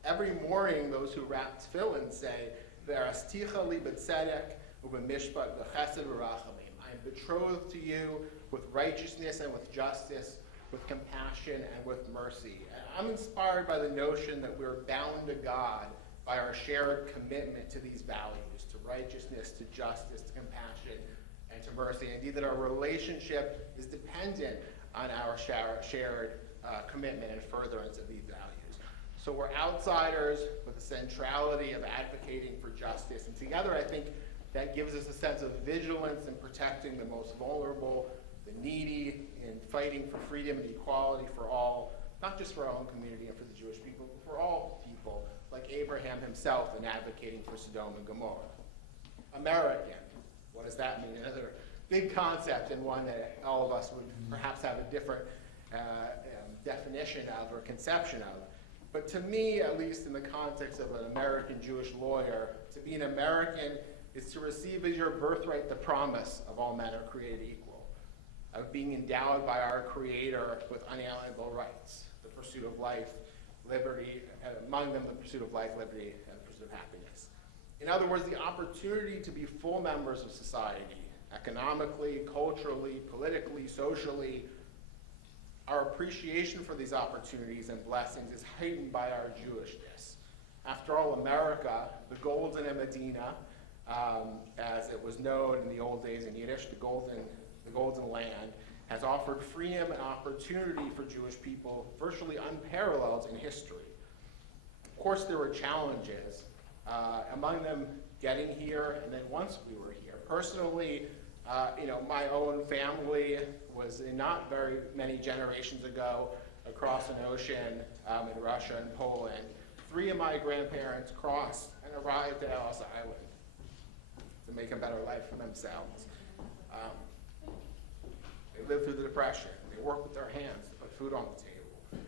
every morning those who wrap tefillin say, "V'arasticha li b'tzedek u'b'mishpat v'chesed v'rachamim." I am betrothed to you with righteousness and with justice, with compassion and with mercy. And I'm inspired by the notion that we're bound to God by our shared commitment to these values, to righteousness, to justice, to compassion, and to mercy. And indeed, that our relationship is dependent on our shared commitment and furtherance of these values. So we're outsiders with the centrality of advocating for justice. And together, I think that gives us a sense of vigilance in protecting the most vulnerable, the needy, in fighting for freedom and equality for all, not just for our own community and for the Jewish people, but for all people, like Abraham himself in advocating for Sodom and Gomorrah. American, what does that mean? Another big concept, and one that all of us would perhaps have a different definition of or conception of. But to me, at least in the context of an American Jewish lawyer, to be an American is to receive as your birthright the promise of all men are created equal, of being endowed by our Creator with unalienable rights, the pursuit of life, liberty, and among them the pursuit of life, liberty, and the pursuit of happiness. In other words, the opportunity to be full members of society, economically, culturally, politically, socially. Our appreciation for these opportunities and blessings is heightened by our Jewishness. After all, America, the Golden Medina, as it was known in the old days in Yiddish, the golden land, has offered freedom and opportunity for Jewish people virtually unparalleled in history. Of course, there were challenges, among them getting here, and then once we were here. Personally, my own family was not very many generations ago across an ocean in Russia and Poland. 3 of my grandparents crossed and arrived at Ellis Island to make a better life for themselves. They lived through the Depression. They worked with their hands to put food on the table.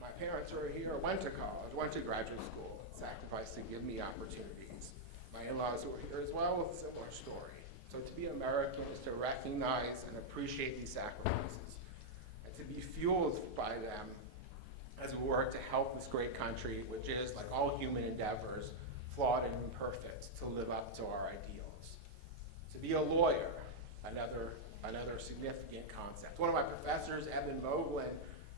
My parents were here, went to college, went to graduate school, sacrificed to give me opportunities. My in-laws were here as well with a similar story. So to be American is to recognize and appreciate these sacrifices and to be fueled by them as as we work to help this great country, which is, like all human endeavors, flawed and imperfect, to live up to our ideals. To be a lawyer, another significant concept. One of my professors, Eben Moglen,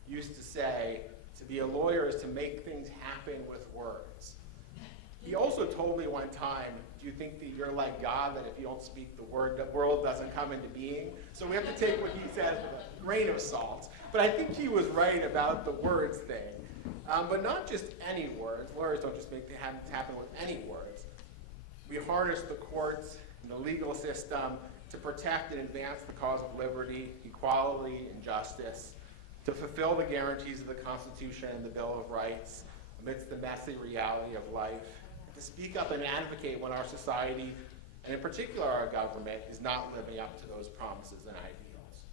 used to say, to be a lawyer is to make things happen with words. He also told me one time, do you think that you're like God, that if you don't speak the word, the world doesn't come into being? So we have to take what he says with a grain of salt. But I think he was right about the words thing. But not just any words. Lawyers don't just make things happen with any words. We harness the courts and the legal system to protect and advance the cause of liberty, equality, and justice, to fulfill the guarantees of the Constitution and the Bill of Rights amidst the messy reality of life, to speak up and advocate when our society, and in particular our government, is not living up to those promises and ideals.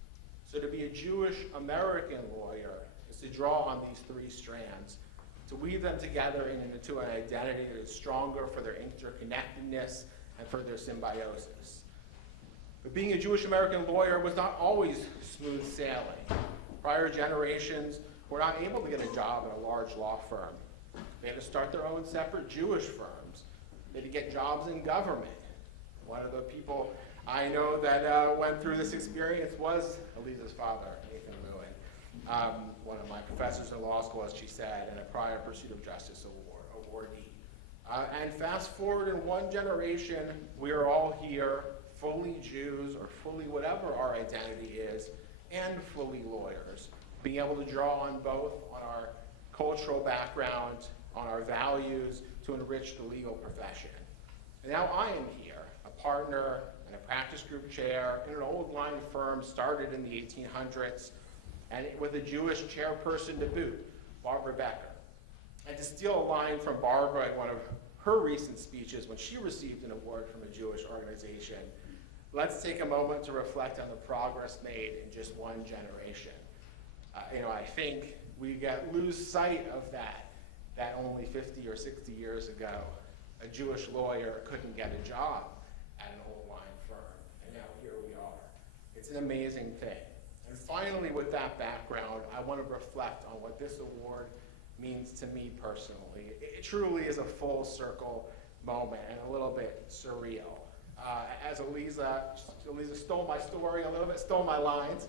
So to be a Jewish American lawyer is to draw on these three strands, to weave them together into an identity that is stronger for their interconnectedness and for their symbiosis. But being a Jewish American lawyer was not always smooth sailing. Prior generations were not able to get a job at a large law firm. They had to start their own separate Jewish firms. They had to get jobs in government. One of the people I know that went through this experience was Eliza's father, Nathan Lewin, one of my professors in law school, as she said, and a prior Pursuit of Justice awardee. And fast forward in one generation, we are all here, fully Jews, or fully whatever our identity is, and fully lawyers, being able to draw on both, on our cultural background, on our values, to enrich the legal profession. And now I am here, a partner and a practice group chair in an old line firm started in the 1800s, and with a Jewish chairperson to boot, Barbara Becker. And to steal a line from Barbara in one of her recent speeches when she received an award from a Jewish organization, let's take a moment to reflect on the progress made in just one generation. I think we lose sight of that only 50 or 60 years ago, a Jewish lawyer couldn't get a job at an old line firm, and now here we are. It's an amazing thing. And finally, with that background, I want to reflect on what this award means to me personally. It truly is a full circle moment and a little bit surreal. As Eliza stole my story a little bit, stole my lines,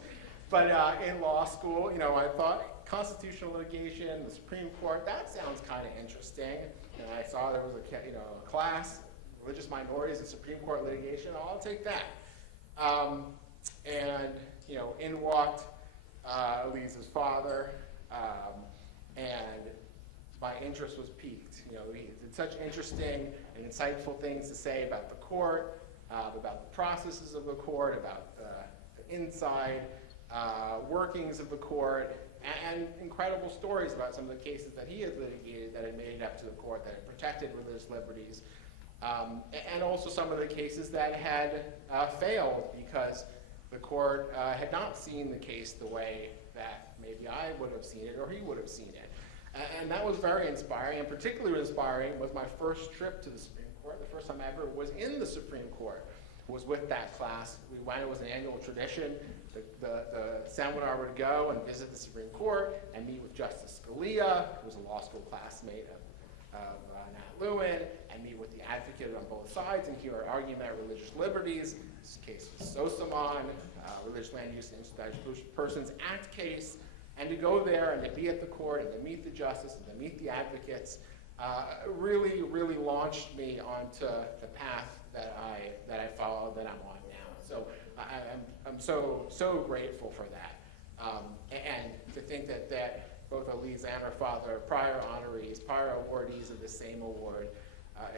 but in law school, I thought constitutional litigation, the Supreme Court, that sounds kind of interesting. And I saw there was a class, religious minorities and Supreme Court litigation. Oh, I'll take that. In walked Eliza's father, and my interest was piqued. He did such interesting and insightful things to say about the court, about the processes of the court, about the inside workings of the court, and incredible stories about some of the cases that he has litigated that had made it up to the court, that had protected religious liberties, and also some of the cases that had failed because the court had not seen the case the way that maybe I would have seen it or he would have seen it. And that was very inspiring, and particularly inspiring was my first trip to the Supreme Court. The first time I ever was in the Supreme Court was with that class. We went, it was an annual tradition. The seminar would go and visit the Supreme Court and meet with Justice Scalia, who was a law school classmate of Nat Lewin, and meet with the advocate on both sides and hear our argument at religious liberties. This case was Sosamon, Religious Land Use and Institutional Persons Act case. And to go there and to be at the court and to meet the justice and to meet the advocates really, really launched me onto the path that I followed, that I'm on now. So I'm so grateful for that. And to think that both Eliza and her father are prior honorees, prior awardees of the same award,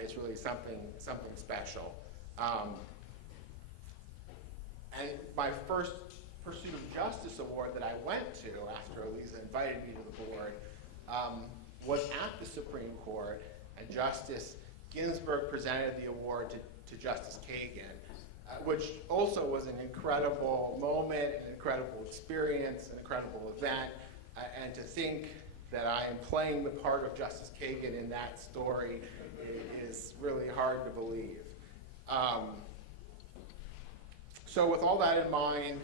is really something special. And my first Pursuit of Justice award that I went to after Eliza invited me to the board was at the Supreme Court, and Justice Ginsburg presented the award to Justice Kagan, which also was an incredible moment, an incredible experience, an incredible event, and to think that I am playing the part of Justice Kagan in that story is really hard to believe. So with all that in mind,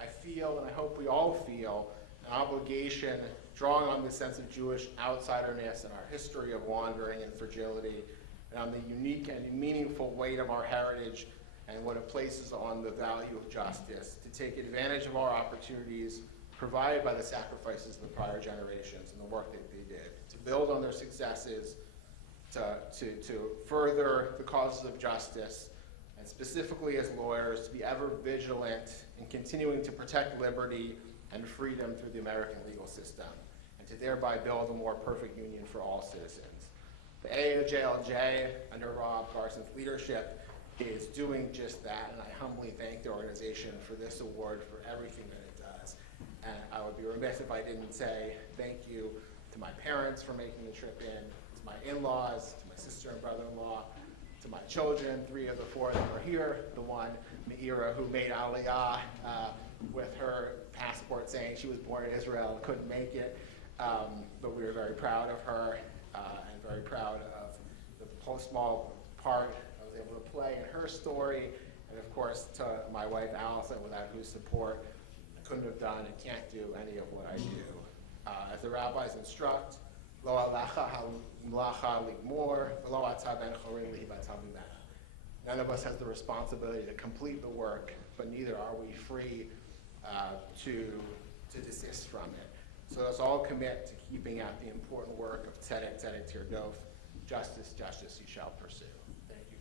I feel, and I hope we all feel, an obligation drawing on the sense of Jewish outsiderness and our history of wandering and fragility, and on the unique and meaningful weight of our heritage and what it places on the value of justice, to take advantage of our opportunities provided by the sacrifices of the prior generations and the work that they did, to build on their successes, to further the causes of justice, and specifically as lawyers, to be ever vigilant in continuing to protect liberty and freedom through the American legal system, and to thereby build a more perfect union for all citizens. The AAJLJ, under Rob Carson's leadership, is doing just that, and I humbly thank the organization for this award, for everything that it does. And I would be remiss if I didn't say thank you to my parents for making the trip in, to my in-laws, to my sister and brother-in-law, to my children, 3 of the 4 that are here, the one, Meira, who made Aliyah with her passport saying she was born in Israel and couldn't make it, but we were very proud of her and very proud of the small part I was able to play in her story, and of course to my wife Allison, without whose support I couldn't have done and can't do any of what I do. As the rabbis instruct, Lo alacha ha-mlacha ligmor, v'lo atah ben chorin lihibatam mimena. None of us has the responsibility to complete the work, but neither are we free to desist from it. So let's all commit to keeping out the important work of tzedek, tzedek tirdof, justice, justice you shall pursue. Thank you.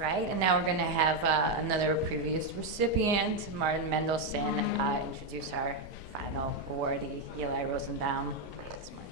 Right, and now we're going to have another previous recipient, Martin Mendelson, introduce our final awardee, Eli Rosenbaum. Thanks, Martin.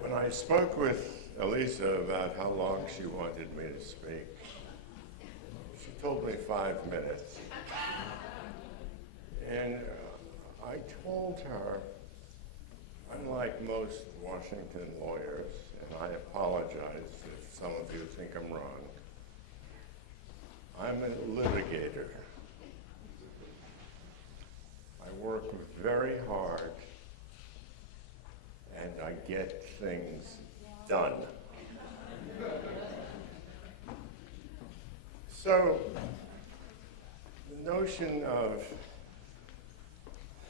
When I spoke with Elisa about how long she wanted me to speak, she told me 5 minutes. And I told her, unlike most Washington lawyers, and I apologize if some of you think I'm wrong, I'm a litigator. I work very hard and I get things done. So the notion of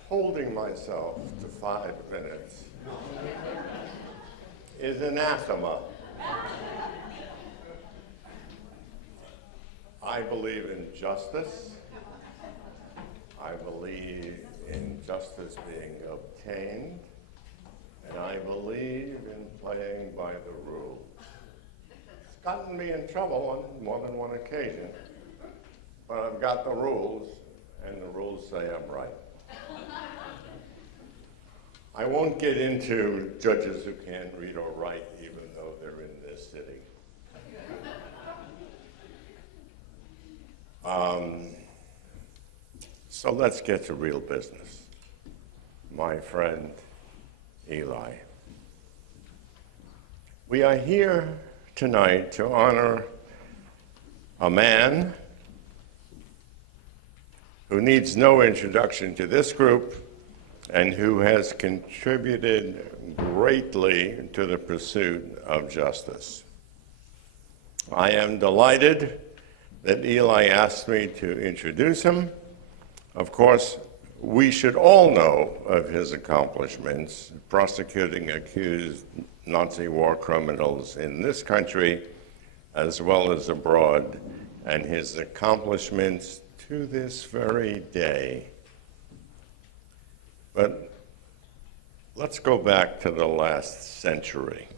holding myself to 5 minutes is anathema. I believe in justice. I believe in justice being obtained. And I believe in playing by the rules. It's gotten me in trouble on more than one occasion, but I've got the rules, and the rules say I'm right. I won't get into judges who can't read or write, even though they're in this city. So let's get to real business. My friend, Eli. We are here tonight to honor a man who needs no introduction to this group and who has contributed greatly to the pursuit of justice. I am delighted that Eli asked me to introduce him. Of course, we should all know of his accomplishments prosecuting accused Nazi war criminals in this country as well as abroad, and his accomplishments to this very day. But let's go back to the last century.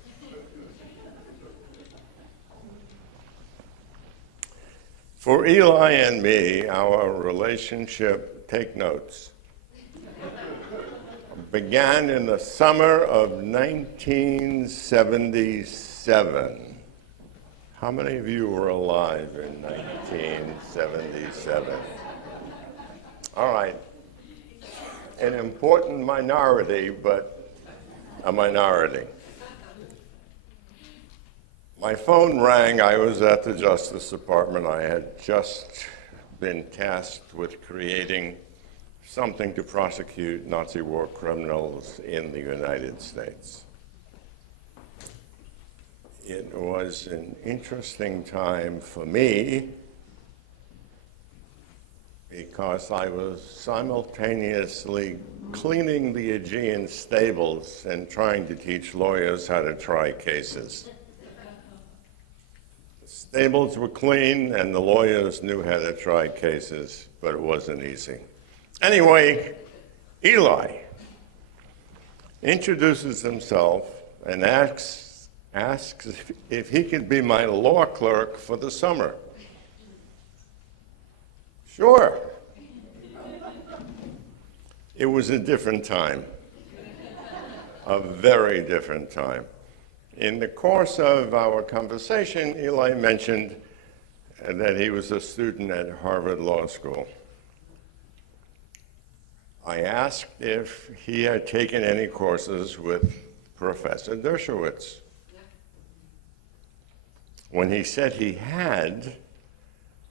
For Eli and me, our relationship, take notes, began in the summer of 1977. How many of you were alive in 1977? All right. An important minority, but a minority. My phone rang. I was at the Justice Department. I had just been tasked with creating something to prosecute Nazi war criminals in the United States. It was an interesting time for me because I was simultaneously cleaning the Aegean stables and trying to teach lawyers how to try cases. The stables were clean and the lawyers knew how to try cases, but it wasn't easy. Anyway, Eli introduces himself and asks if he could be my law clerk for the summer. Sure. It was a different time, a very different time. In the course of our conversation, Eli mentioned that he was a student at Harvard Law School. I asked if he had taken any courses with Professor Dershowitz. When he said he had,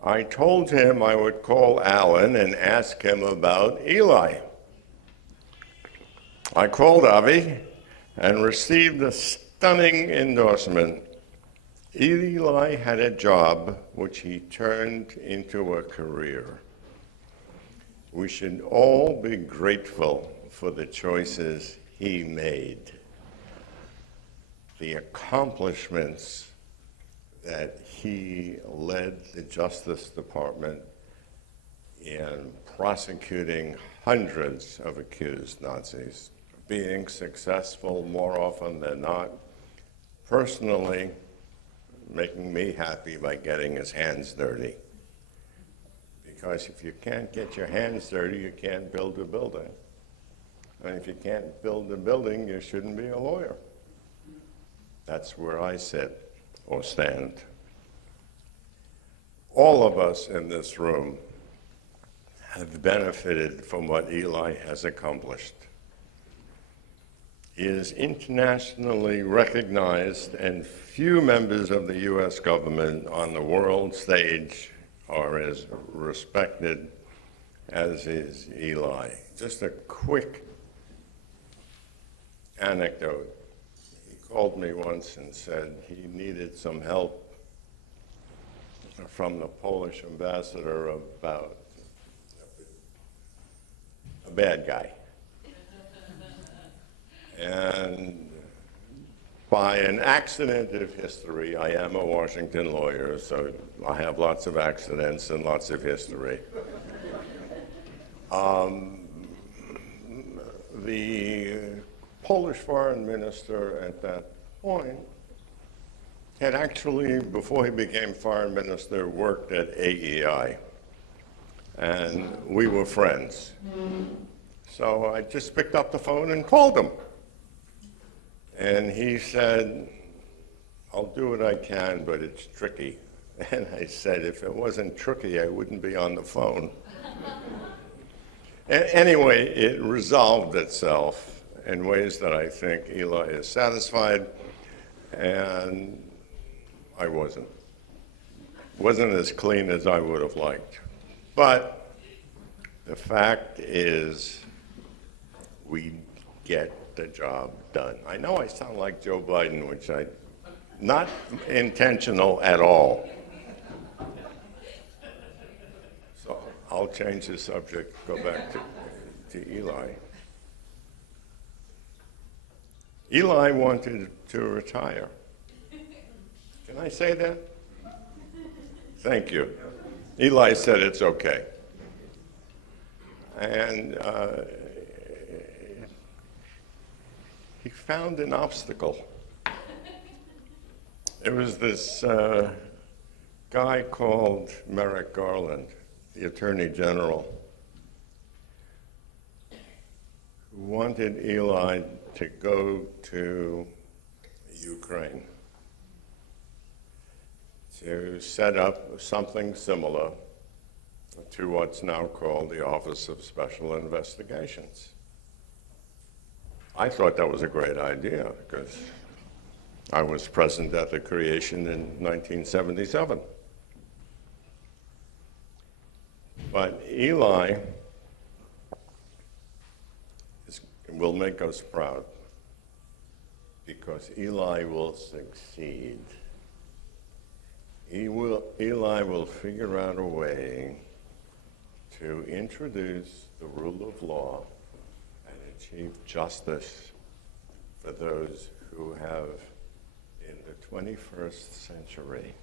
I told him I would call Alan and ask him about Eli. I called Avi and received a stunning endorsement. Eli had a job which he turned into a career. We should all be grateful for the choices he made, the accomplishments that he led the Justice Department in prosecuting hundreds of accused Nazis, being successful more often than not, personally making me happy by getting his hands dirty. Because if you can't get your hands dirty, you can't build a building. And if you can't build a building, you shouldn't be a lawyer. That's where I sit or stand. All of us in this room have benefited from what Eli has accomplished. He is internationally recognized, and few members of the U.S. government on the world stage are as respected as is Eli. Just a quick anecdote. He called me once and said he needed some help from the Polish ambassador about a bad guy. And by an accident of history, I am a Washington lawyer, so I have lots of accidents and lots of history. The Polish foreign minister at that point had actually, before he became foreign minister, worked at AEI, and we were friends. So I just picked up the phone and called him. And he said, I'll do what I can, but it's tricky. And I said, if it wasn't tricky, I wouldn't be on the phone. Anyway, it resolved itself in ways that I think Eli is satisfied, and I wasn't. Wasn't as clean as I would have liked. But the fact is, we get the job done. I know I sound like Joe Biden, which not intentional at all. So I'll change the subject, go back to Eli. Eli wanted to retire. Can I say that? Thank you. Eli said it's okay. And he found an obstacle. It was this guy called Merrick Garland, the Attorney General, who wanted Eli to go to Ukraine to set up something similar to what's now called the Office of Special Investigations. I thought that was a great idea because I was present at the creation in 1977. But Eli will make us proud because Eli will succeed. Eli will figure out a way to introduce the rule of law and achieve justice for those who have, in the 21st century,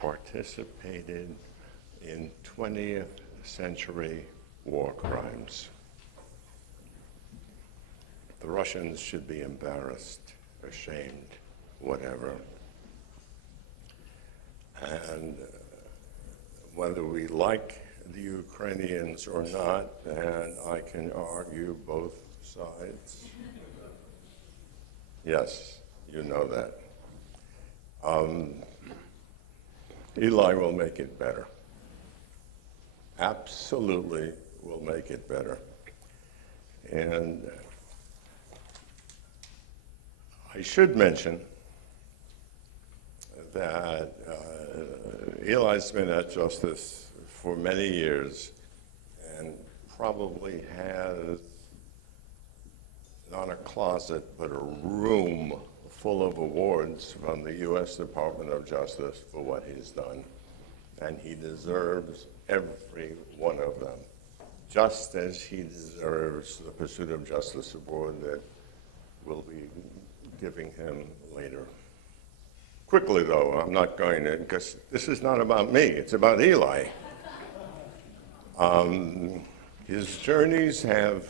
participated in 20th century war crimes. The Russians should be embarrassed, ashamed, whatever. And whether we like the Ukrainians or not, and I can argue both sides. Yes, you know that. Eli will make it better. Absolutely will make it better. And I should mention that Eli's been at Justice for many years and probably has not a closet but a room full of awards from the U.S. Department of Justice for what he's done. And he deserves every one of them, just as he deserves the Pursuit of Justice Award that we'll be giving him later. Quickly, though, I'm not going to, because this is not about me, it's about Eli. His journeys have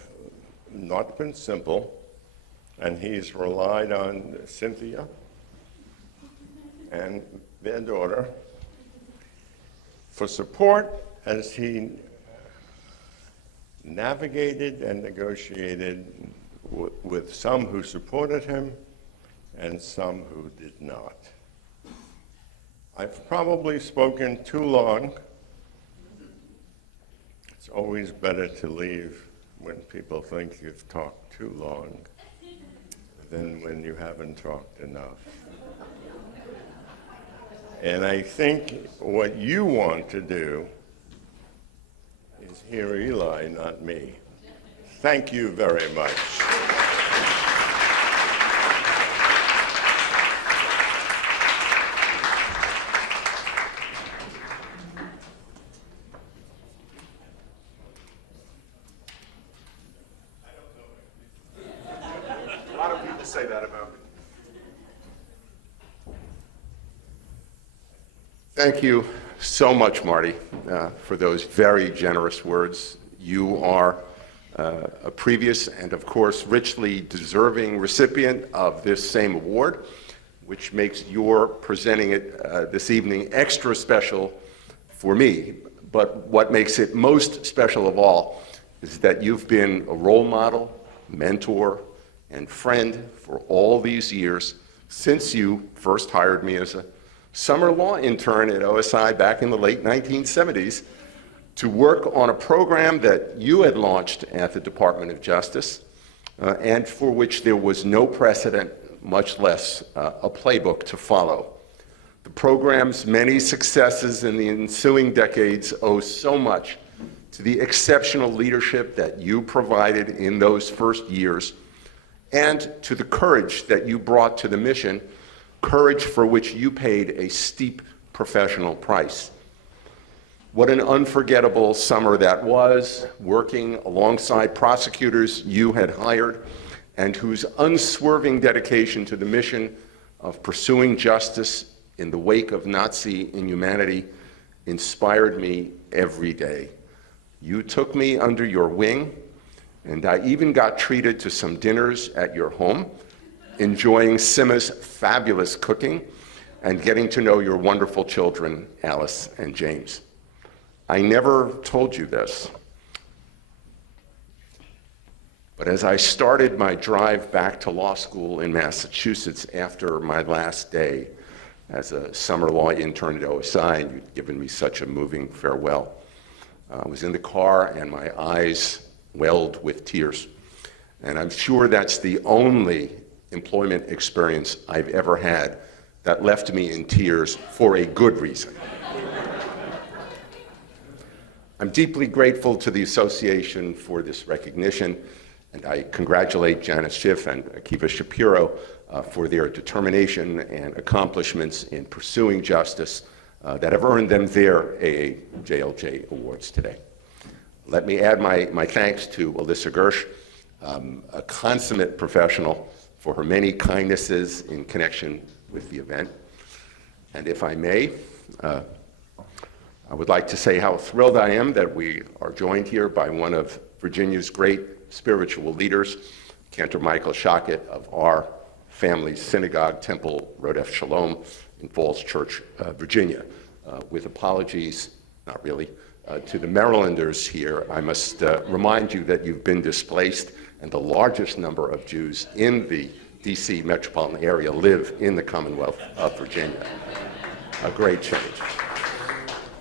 not been simple, and he's relied on Cynthia and their daughter for support as he navigated and negotiated with some who supported him and some who did not. I've probably spoken too long. It's always better to leave when people think you've talked too long than when you haven't talked enough. And I think what you want to do is hear Eli, not me. Thank you very much. A lot of people say that about me. Thank you so much, Marty, for those very generous words. You are a previous and, of course, richly deserving recipient of this same award, which makes your presenting it this evening extra special for me. But what makes it most special of all is that you've been a role model, mentor, and friend for all these years since you first hired me as a summer law intern at OSI back in the late 1970s to work on a program that you had launched at the Department of Justice and for which there was no precedent, much less a playbook to follow. The program's many successes in the ensuing decades owe so much to the exceptional leadership that you provided in those first years and to the courage that you brought to the mission, courage for which you paid a steep professional price. What an unforgettable summer that was, working alongside prosecutors you had hired and whose unswerving dedication to the mission of pursuing justice in the wake of Nazi inhumanity inspired me every day. You took me under your wing, and I even got treated to some dinners at your home, enjoying Simma's fabulous cooking, and getting to know your wonderful children, Alice and James. I never told you this, but as I started my drive back to law school in Massachusetts after my last day as a summer law intern at OSI, and you'd given me such a moving farewell, I was in the car and my eyes welled with tears. And I'm sure that's the only employment experience I've ever had that left me in tears for a good reason. I'm deeply grateful to the association for this recognition, and I congratulate Janis Schiff and Akiva Shapiro for their determination and accomplishments in pursuing justice that have earned them their AAJLJ awards today. Let me add my thanks to Alyssa Gersh, a consummate professional, for her many kindnesses in connection with the event. And if I may, I would like to say how thrilled I am that we are joined here by one of Virginia's great spiritual leaders, Cantor Michael Shockett of our family's synagogue, Temple Rodef Shalom in Falls Church, Virginia. With apologies, not really, to the Marylanders here, I must remind you that you've been displaced, and the largest number of Jews in the DC metropolitan area live in the Commonwealth of Virginia. A great change.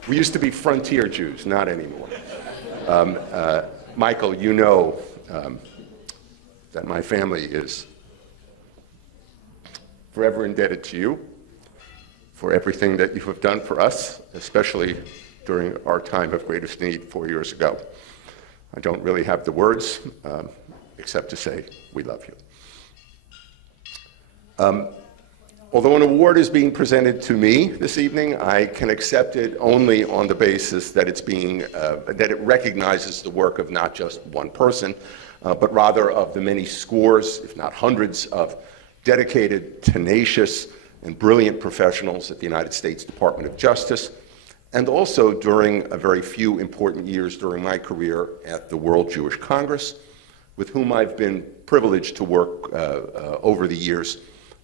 We used to be frontier Jews, not anymore. Michael, you know that my family is forever indebted to you for everything that you have done for us, especially during our time of greatest need 4 years ago. I don't really have the words, except to say we love you. Although an award is being presented to me this evening, I can accept it only on the basis that that it recognizes the work of not just one person, but rather of the many scores, if not hundreds, of dedicated, tenacious, and brilliant professionals at the United States Department of Justice, and also during a very few important years during my career at the World Jewish Congress, with whom I've been privileged to work over the years,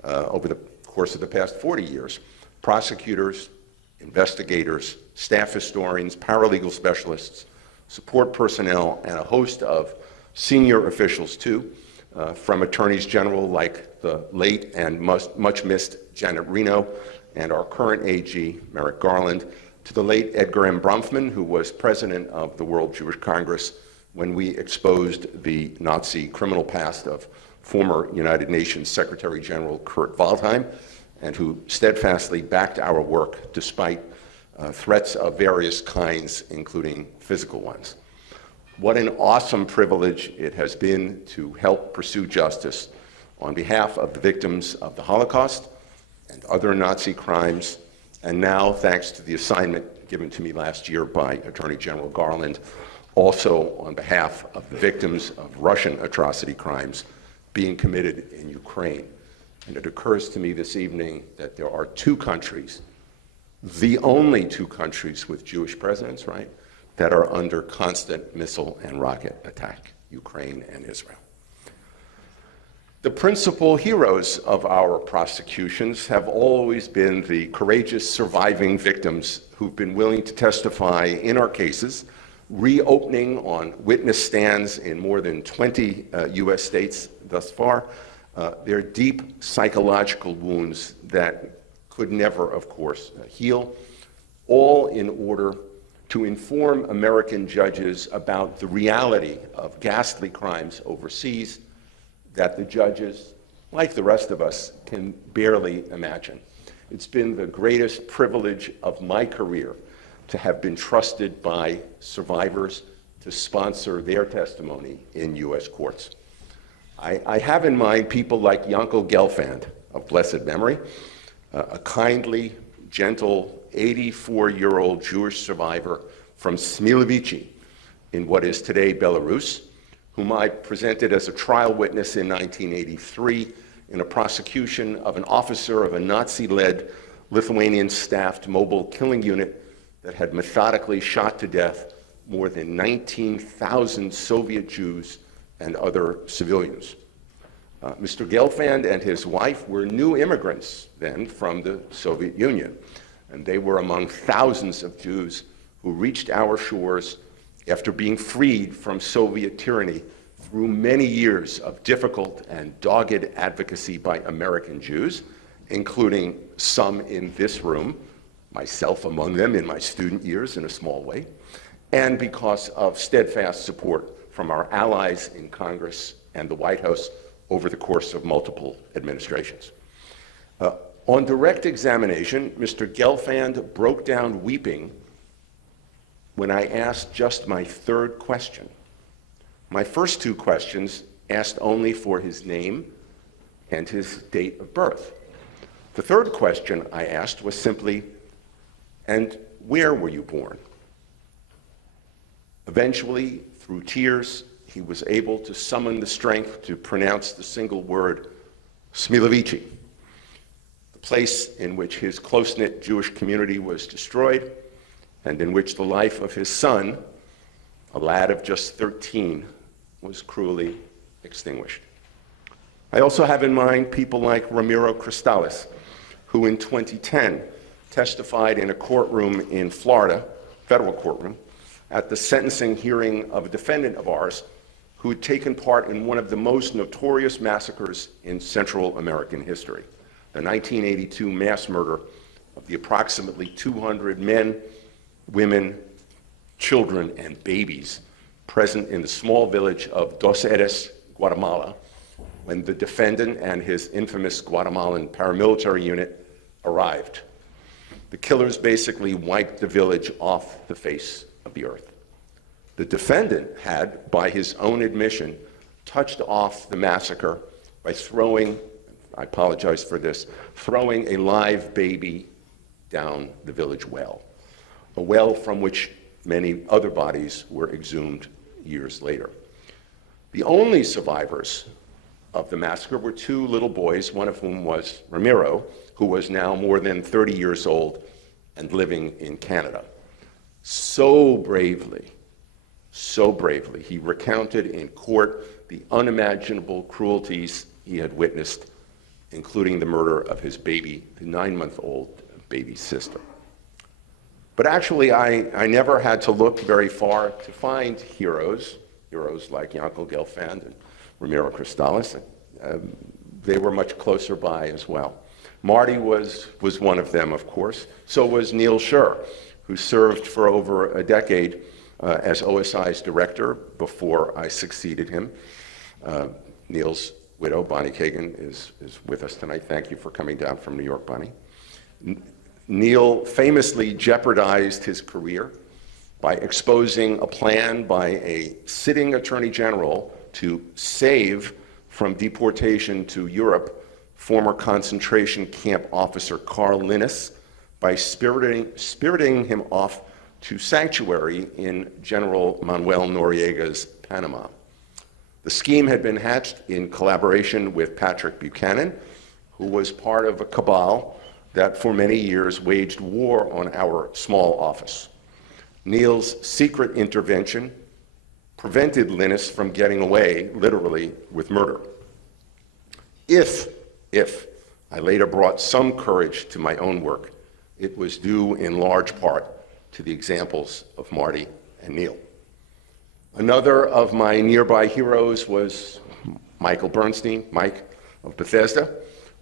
over the course of the past 40 years. Prosecutors, investigators, staff historians, paralegal specialists, support personnel, and a host of senior officials too, from attorneys general like the late and much missed Janet Reno and our current AG, Merrick Garland, to the late Edgar M. Bronfman, who was president of the World Jewish Congress when we exposed the Nazi criminal past of former United Nations Secretary General Kurt Waldheim, and who steadfastly backed our work despite threats of various kinds, including physical ones. What an awesome privilege it has been to help pursue justice on behalf of the victims of the Holocaust and other Nazi crimes, and now, thanks to the assignment given to me last year by Attorney General Garland, also on behalf of the victims of Russian atrocity crimes being committed in Ukraine. And it occurs to me this evening that there are two countries, the only two countries with Jewish presidents, right, that are under constant missile and rocket attack, Ukraine and Israel. The principal heroes of our prosecutions have always been the courageous surviving victims who've been willing to testify in our cases, reopening on witness stands in more than 20 US states thus far, their deep psychological wounds that could never, of course, heal, all in order to inform American judges about the reality of ghastly crimes overseas that the judges, like the rest of us, can barely imagine. It's been the greatest privilege of my career to have been trusted by survivors to sponsor their testimony in US courts. I have in mind people like Yankel Gelfand, of blessed memory, a kindly, gentle, 84-year-old Jewish survivor from Smilevici in what is today Belarus, whom I presented as a trial witness in 1983 in a prosecution of an officer of a Nazi-led Lithuanian-staffed mobile killing unit that had methodically shot to death more than 19,000 Soviet Jews and other civilians. Mr. Gelfand and his wife were new immigrants then from the Soviet Union, and they were among thousands of Jews who reached our shores after being freed from Soviet tyranny through many years of difficult and dogged advocacy by American Jews, including some in this room, myself among them in my student years in a small way, and because of steadfast support from our allies in Congress and the White House over the course of multiple administrations. On direct examination, Mr. Gelfand broke down weeping when I asked just my third question. My first two questions asked only for his name and his date of birth. The third question I asked was simply, "And where were you born?" Eventually, through tears, he was able to summon the strength to pronounce the single word, Smilovici, the place in which his close-knit Jewish community was destroyed and in which the life of his son, a lad of just 13, was cruelly extinguished. I also have in mind people like Ramiro Cristales, who in 2010 testified in a courtroom in Florida, federal courtroom, at the sentencing hearing of a defendant of ours who had taken part in one of the most notorious massacres in Central American history, the 1982 mass murder of the approximately 200 men, women, children, and babies present in the small village of Dos Eres, Guatemala, when the defendant and his infamous Guatemalan paramilitary unit arrived. The killers basically wiped the village off the face of the earth. The defendant had, by his own admission, touched off the massacre by throwing, I apologize for this, throwing a live baby down the village well, a well from which many other bodies were exhumed years later. The only survivors of the massacre were two little boys, one of whom was Ramiro, who was now more than 30 years old and living in Canada. So bravely, he recounted in court the unimaginable cruelties he had witnessed, including the murder of his baby, the 9-month-old baby sister. But actually, I never had to look very far to find heroes like Yankel Gelfand and Ramiro Cristales. They were much closer by as well. Marty was one of them, of course. So was Neil Scher, who served for over a decade as OSI's director before I succeeded him. Neil's widow, Bonnie Kagan, is with us tonight. Thank you for coming down from New York, Bonnie. Neil famously jeopardized his career by exposing a plan by a sitting attorney general to save from deportation to Europe former concentration camp officer Carl Linnes by spiriting him off to sanctuary in General Manuel Noriega's Panama. The scheme had been hatched in collaboration with Patrick Buchanan, who was part of a cabal that for many years waged war on our small office. Neil's secret intervention prevented Linnes from getting away, literally, with murder. If I later brought some courage to my own work, it was due in large part to the examples of Marty and Neil. Another of my nearby heroes was Michael Bernstein, Mike of Bethesda,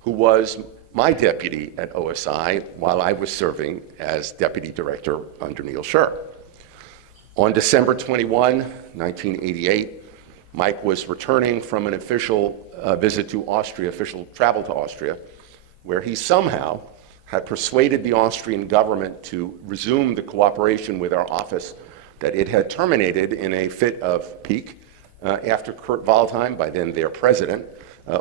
who was my deputy at OSI while I was serving as deputy director under Neil Scher. On December 21, 1988, Mike was returning from an official visit to Austria, official travel to Austria, where he somehow had persuaded the Austrian government to resume the cooperation with our office that it had terminated in a fit of pique after Kurt Waldheim, by then their president,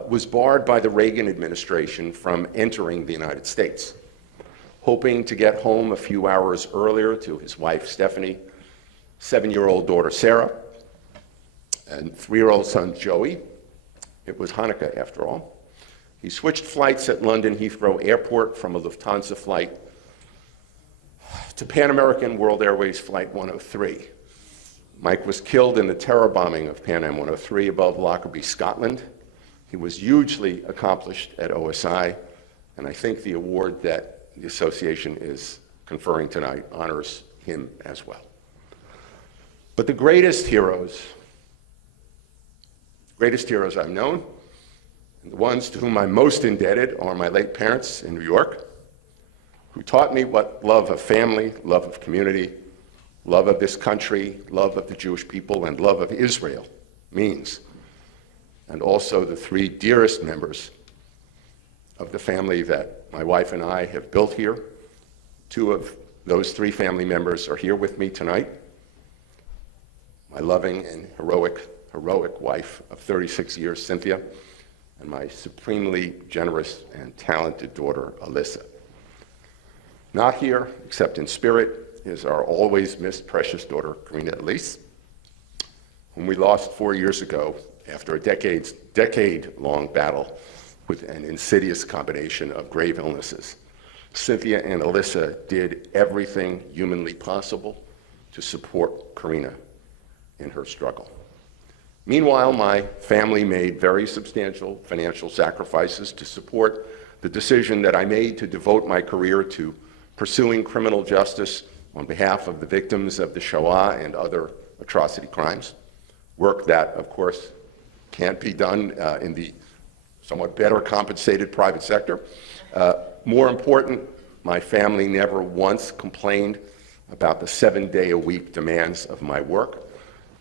was barred by the Reagan administration from entering the United States. Hoping to get home a few hours earlier to his wife, Stephanie, 7-year-old daughter, Sarah, and 3-year-old son, Joey. It was Hanukkah, after all. He switched flights at London Heathrow Airport from a Lufthansa flight to Pan American World Airways Flight 103. Mike was killed in the terror bombing of Pan Am 103 above Lockerbie, Scotland. He was hugely accomplished at OSI, and I think the award that the association is conferring tonight honors him as well. But the greatest heroes I've known, and the ones to whom I'm most indebted, are my late parents in New York, who taught me what love of family, love of community, love of this country, love of the Jewish people, and love of Israel means. And also the three dearest members of the family that my wife and I have built here. Two of those three family members are here with me tonight. My loving and heroic wife of 36 years, Cynthia, and my supremely generous and talented daughter, Alyssa. Not here, except in spirit, is our always missed precious daughter, Karina Elise, whom we lost 4 years ago after a decade-long battle with an insidious combination of grave illnesses. Cynthia and Alyssa did everything humanly possible to support Karina in her struggle. Meanwhile, my family made very substantial financial sacrifices to support the decision that I made to devote my career to pursuing criminal justice on behalf of the victims of the Shoah and other atrocity crimes, work that, of course, can't be done in the somewhat better compensated private sector. More important, my family never once complained about the 7-day-a-week demands of my work,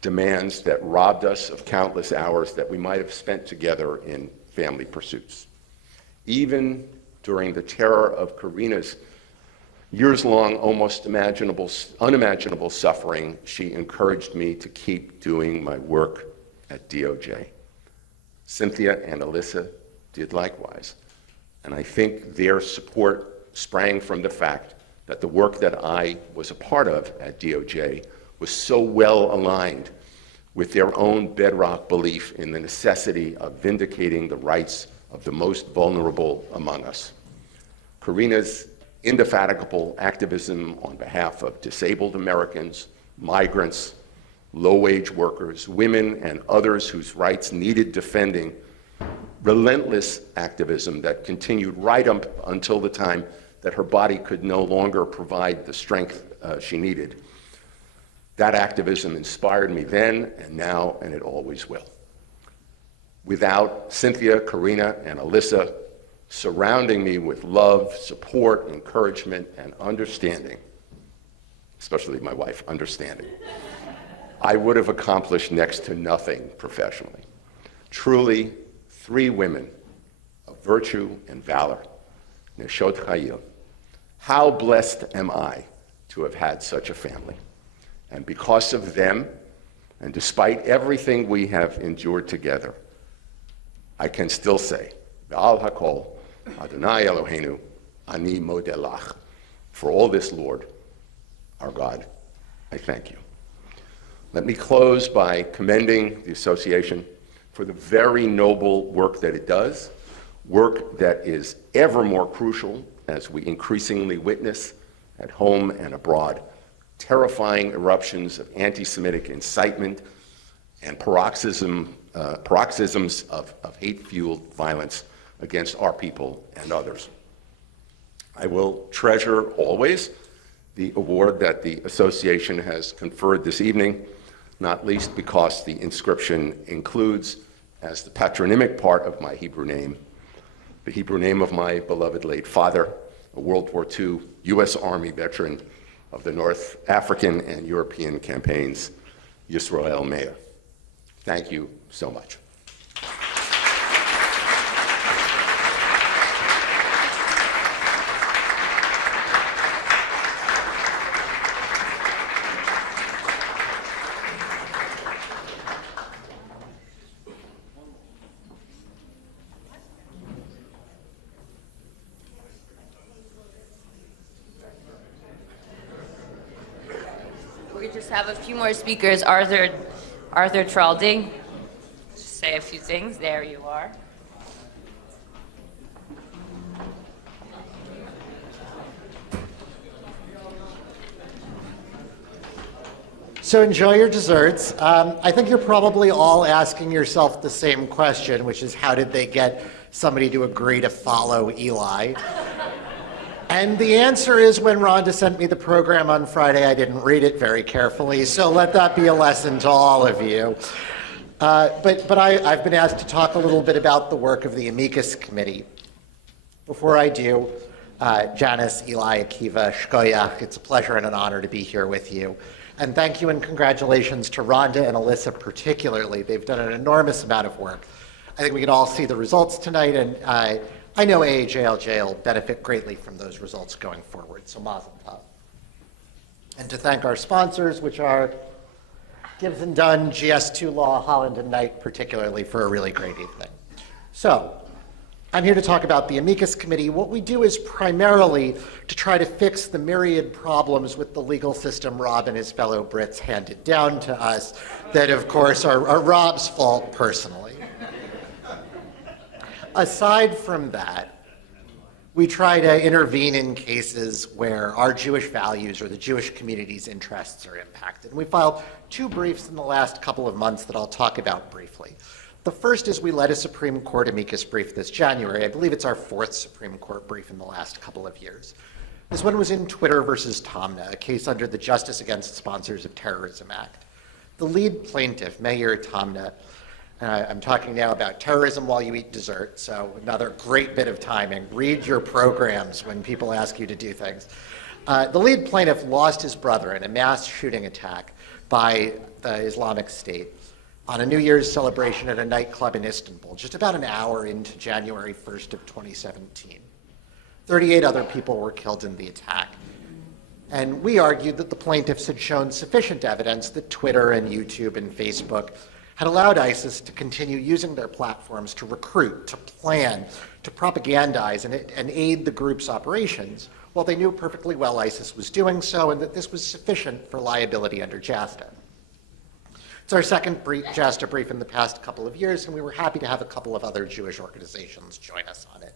demands that robbed us of countless hours that we might have spent together in family pursuits. Even during the terror of Karina's years-long, almost unimaginable suffering, she encouraged me to keep doing my work at DOJ. Cynthia and Alyssa did likewise, and I think their support sprang from the fact that the work that I was a part of at DOJ was so well aligned with their own bedrock belief in the necessity of vindicating the rights of the most vulnerable among us. Karina's indefatigable activism on behalf of disabled Americans, migrants, low-wage workers, women, and others whose rights needed defending, relentless activism that continued right up until the time that her body could no longer provide the strength she needed. That activism inspired me then and now, and it always will. Without Cynthia, Karina, and Alyssa surrounding me with love, support, encouragement, and understanding, especially my wife, understanding, I would have accomplished next to nothing professionally. Truly, three women of virtue and valor, Neshot Chayil. How blessed am I to have had such a family? And because of them, and despite everything we have endured together, I can still say, V'al hakol, Adonai Eloheinu, ani modelach. For all this, Lord, our God, I thank you. Let me close by commending the association for the very noble work that it does, work that is ever more crucial as we increasingly witness at home and abroad terrifying eruptions of anti-Semitic incitement and paroxysms of hate-fueled violence against our people and others. I will treasure always the award that the association has conferred this evening, not least because the inscription includes, as the patronymic part of my Hebrew name, the Hebrew name of my beloved late father, a World War II U.S. Army veteran of the North African and European campaigns, Yisrael Meir. Thank you so much. We just have a few more speakers. Arthur Traldi, just say a few things. There you are. So enjoy your desserts. I think you're probably all asking yourself the same question, which is how did they get somebody to agree to follow Eli? And the answer is when Rhonda sent me the program on Friday, I didn't read it very carefully, so let that be a lesson to all of you. But I've been asked to talk a little bit about the work of the amicus committee. Before I do, Janis, Eli, Akiva, Shkoyach, it's a pleasure and an honor to be here with you. And thank you and congratulations to Rhonda and Alyssa particularly. They've done an enormous amount of work. I think we can all see the results tonight, and I know AAJLJ will benefit greatly from those results going forward, so mazel tov. And to thank our sponsors, which are Gibbs and Dunn, GS2 Law, Holland and Knight, particularly for a really great evening. So, I'm here to talk about the amicus committee. What we do is primarily to try to fix the myriad problems with the legal system Rob and his fellow Brits handed down to us that, of course, are Rob's fault personally. Aside from that, we try to intervene in cases where our Jewish values or the Jewish community's interests are impacted. And we filed 2 briefs in the last couple of months that I'll talk about briefly. The first is we led a Supreme Court amicus brief this January. I believe it's our 4th Supreme Court brief in the last couple of years. This one was in Twitter versus Tomna, a case under the Justice Against Sponsors of Terrorism Act. The lead plaintiff, Meir Tomna, I'm talking now about terrorism while you eat dessert, so another great bit of timing. Read your programs when people ask you to do things. The lead plaintiff lost his brother in a mass shooting attack by the Islamic State on a New Year's celebration at a nightclub in Istanbul, just about an hour into January 1st of 2017. 38 other people were killed in the attack. And we argued that the plaintiffs had shown sufficient evidence that Twitter and YouTube and Facebook had allowed ISIS to continue using their platforms to recruit, to plan, to propagandize, and aid the group's operations, while they knew perfectly well ISIS was doing so and that this was sufficient for liability under JASTA. It's our second JASTA brief in the past couple of years, and we were happy to have a couple of other Jewish organizations join us on it.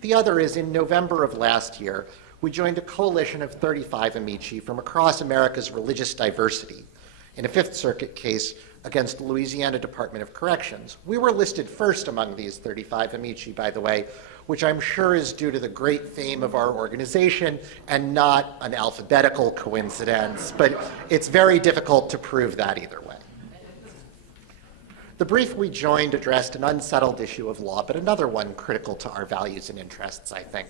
The other is in November of last year, we joined a coalition of 35 amici from across America's religious diversity in a Fifth Circuit case against the Louisiana Department of Corrections. We were listed first among these 35 amici, by the way, which I'm sure is due to the great fame of our organization and not an alphabetical coincidence, but it's very difficult to prove that either way. The brief we joined addressed an unsettled issue of law, but another one critical to our values and interests, I think.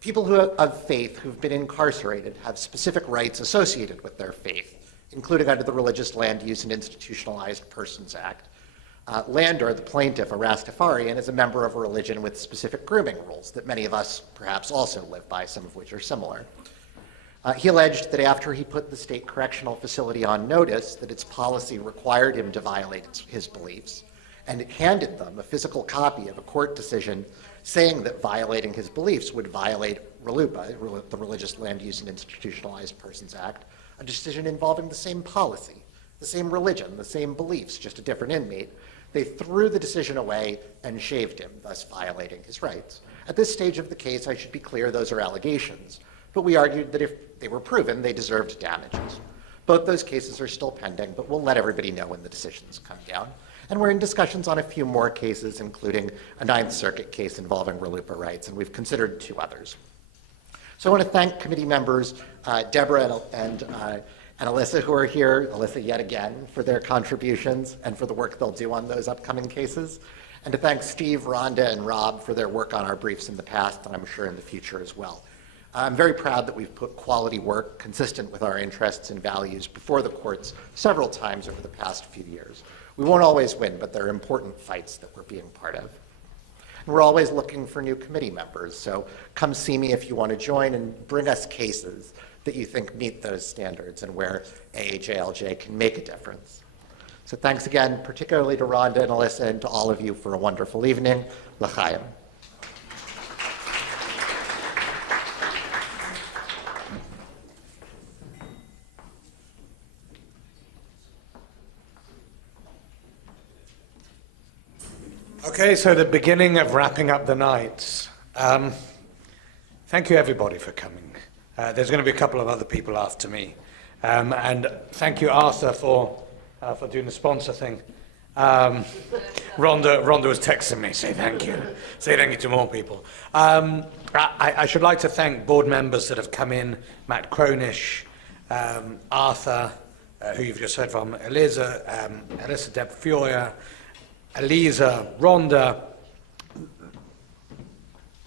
People of faith who've been incarcerated have specific rights associated with their faith, including under the Religious Land Use and Institutionalized Persons Act. Landor, the plaintiff, a Rastafarian, is a member of a religion with specific grooming rules that many of us perhaps also live by, some of which are similar. He alleged that after he put the state correctional facility on notice that its policy required him to violate his beliefs, and it handed them a physical copy of a court decision saying that violating his beliefs would violate RLUIPA, the Religious Land Use and Institutionalized Persons Act, a decision involving the same policy, the same religion, the same beliefs, just a different inmate. They threw the decision away and shaved him, thus violating his rights. At this stage of the case, I should be clear, those are allegations, but we argued that if they were proven, they deserved damages. Both those cases are still pending, but we'll let everybody know when the decisions come down. And we're in discussions on a few more cases, including a Ninth Circuit case involving RLUIPA rights, and we've considered 2 others. So I want to thank committee members, Deborah and Alyssa, who are here, Alyssa yet again, for their contributions and for the work they'll do on those upcoming cases. And to thank Steve, Rhonda, and Rob for their work on our briefs in the past, and I'm sure in the future as well. I'm very proud that we've put quality work consistent with our interests and values before the courts several times over the past few years. We won't always win, but they're important fights that we're being part of. And we're always looking for new committee members, so come see me if you want to join and bring us cases that you think meet those standards and where AAJLJ can make a difference. So thanks again, particularly to Rhonda and Alyssa and to all of you for a wonderful evening. L'chaim. Okay, so the beginning of wrapping up the night. Thank you everybody for coming. There's going to be a couple of other people after me. And thank you, Arthur, for doing the sponsor thing. Rhonda was texting me, say thank you. Say thank you to more people. I should like to thank board members that have come in, Matt Cronish, Arthur, who you've just heard from, Elisa Deb Fioia, Elisa, Rhonda.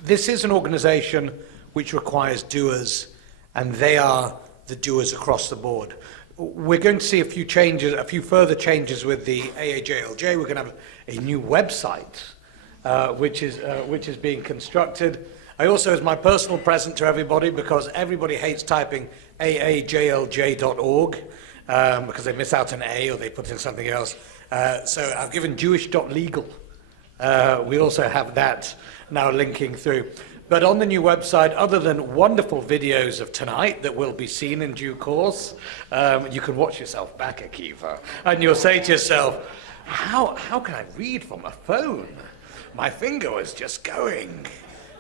This is an organization which requires doers, and they are the doers across the board. We're going to see a few further changes with the AAJLJ. We're going to have a new website, which is being constructed. I also, as my personal present to everybody, because everybody hates typing aajlj.org, because they miss out an A or they put in something else. So I've given Jewish.legal. We also have that now linking through. But on the new website, other than wonderful videos of tonight that will be seen in due course, you can watch yourself back, Akiva, and you'll say to yourself, how can I read from a phone? My finger was just going.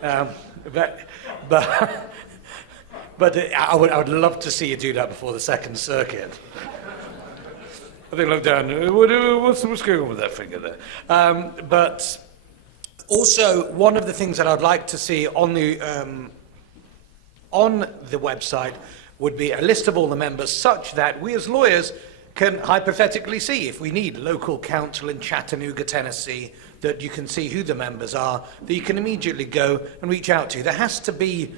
But I would love to see you do that before the Second Circuit. I think look down. What's going on with that finger there? But also, one of the things that I'd like to see on the website would be a list of all the members, such that we as lawyers can hypothetically see if we need local counsel in Chattanooga, Tennessee, that you can see who the members are, that you can immediately go and reach out to. There has to be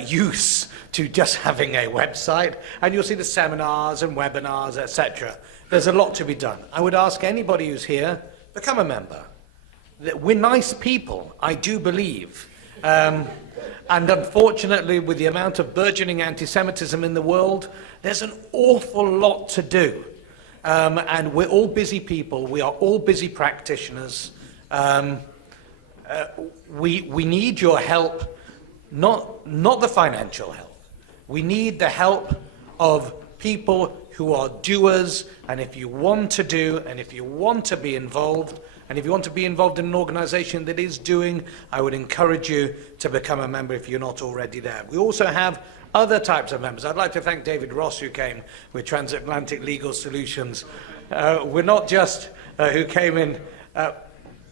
use to just having a website, and you'll see the seminars and webinars, etc. There's a lot to be done. I would ask anybody who's here, become a member. We're nice people, I do believe. And unfortunately, with the amount of burgeoning anti-Semitism in the world, there's an awful lot to do. And we're all busy people. We are all busy practitioners. We need your help, not the financial help. We need the help of people who are doers, and if you want to do, and if you want to be involved, and if you want to be involved in an organization that is doing, I would encourage you to become a member if you're not already there. We also have other types of members. I'd like to thank David Ross, who came with Transatlantic Legal Solutions. We're not just who came in.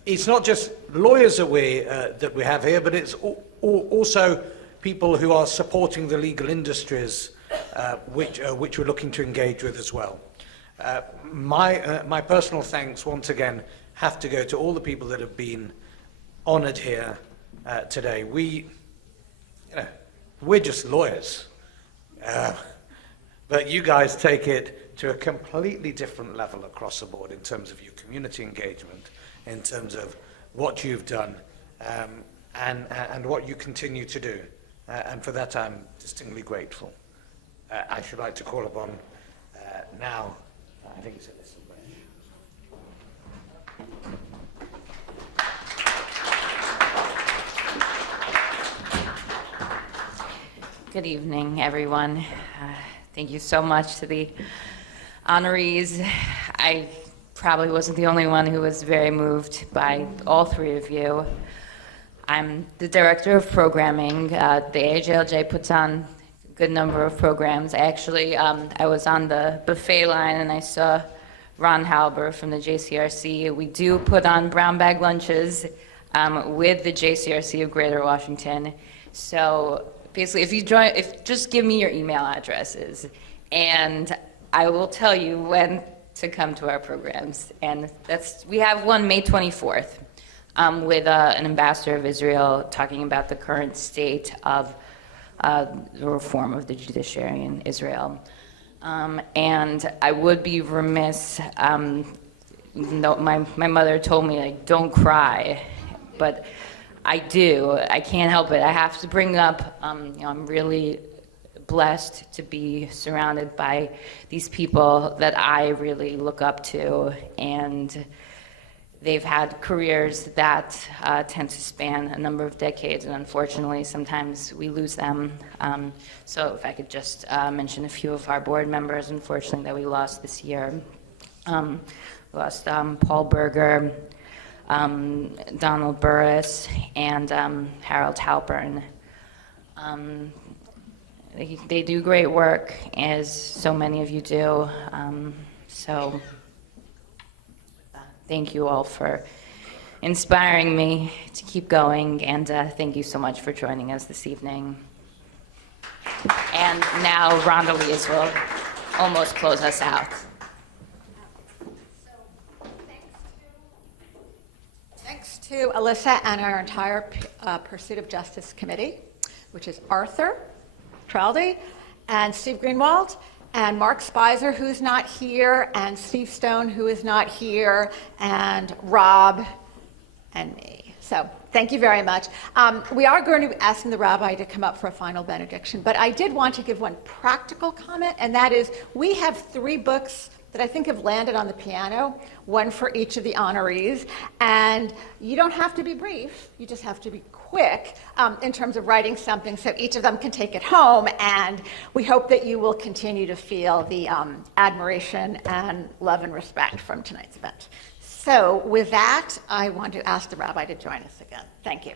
It's not just lawyers that we have here, but it's also people who are supporting the legal industries, which we're looking to engage with as well. My personal thanks, once again, have to go to all the people that have been honored here today. We're just lawyers, but you guys take it to a completely different level across the board in terms of your community engagement, in terms of what you've done, and what you continue to do. And for that, I'm distinctly grateful. I should like to call upon now, I think it's Elisa. Good evening, everyone. Thank you so much to the honorees. I probably wasn't the only one who was very moved by all three of you. I'm the director of programming. The AAJLJ puts on a good number of programs. Actually, I was on the buffet line and I saw Ron Halber from the JCRC. We do put on brown bag lunches with the JCRC of Greater Washington. So basically, if you join, just give me your email addresses, and I will tell you when to come to our programs. And we have one May 24th with an ambassador of Israel talking about the current state of the reform of the judiciary in Israel. And I would be remiss, even though my mother told me, like, don't cry, but I do. I can't help it. I have to bring up, I'm really blessed to be surrounded by these people that I really look up to, and they've had careers that tend to span a number of decades, and unfortunately, sometimes we lose them. So if I could just mention a few of our board members, unfortunately, that we lost this year. We lost Paul Berger, Donald Burris, and Harold Halpern. They do great work, as so many of you do. So thank you all for inspiring me to keep going, and thank you so much for joining us this evening. And now Rhonda Lees will almost close us out. Thanks to Alyssa and our entire Pursuit of Justice Committee, which is Arthur Traldi and Steve Greenwald and Mark Spicer, who's not here, and Steve Stone, who is not here, and Rob and me. So thank you very much. We are going to be asking the rabbi to come up for a final benediction, but I did want to give one practical comment, and that is we have 3 books that I think have landed on the piano, one for each of the honorees, and you don't have to be brief, you just have to be quick in terms of writing something so each of them can take it home, and we hope that you will continue to feel the admiration and love and respect from tonight's event. So with that, I want to ask the rabbi to join us again. Thank you.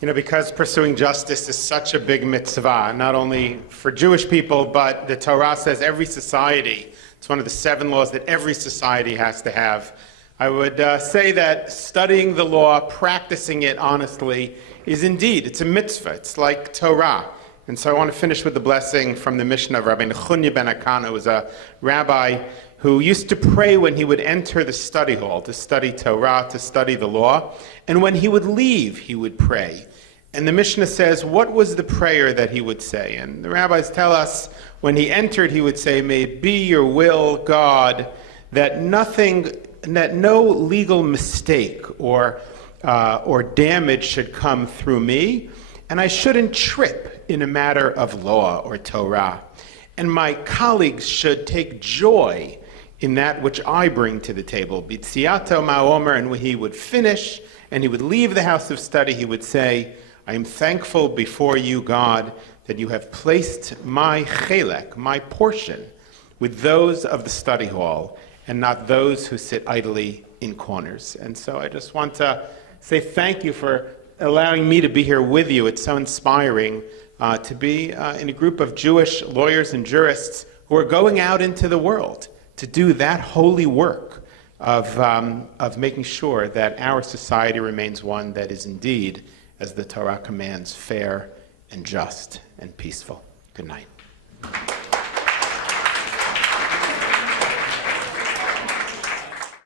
You know, because pursuing justice is such a big mitzvah, not only for Jewish people, but the Torah says every society, it's one of the 7 laws that every society has to have. I would say that studying the law, practicing it honestly, is indeed, it's a mitzvah. It's like Torah. And so I want to finish with the blessing from the Mishnah of Rabbi Nechunya ben Akana, who was a rabbi who used to pray when he would enter the study hall to study Torah, to study the law. And when he would leave, he would pray. And the Mishnah says, what was the prayer that he would say? And the rabbis tell us, when he entered, he would say, may it be your will, God, that no legal mistake or damage should come through me, and I shouldn't trip in a matter of law or Torah. And my colleagues should take joy in that which I bring to the table. B'tziato ma'omer, and when he would finish and he would leave the house of study, he would say, I am thankful before you, God, that you have placed my chelek, my portion, with those of the study hall and not those who sit idly in corners. And so I just want to say thank you for allowing me to be here with you. It's so inspiring to be in a group of Jewish lawyers and jurists who are going out into the world to do that holy work of making sure that our society remains one that is indeed, as the Torah commands, fair and just and peaceful. Good night.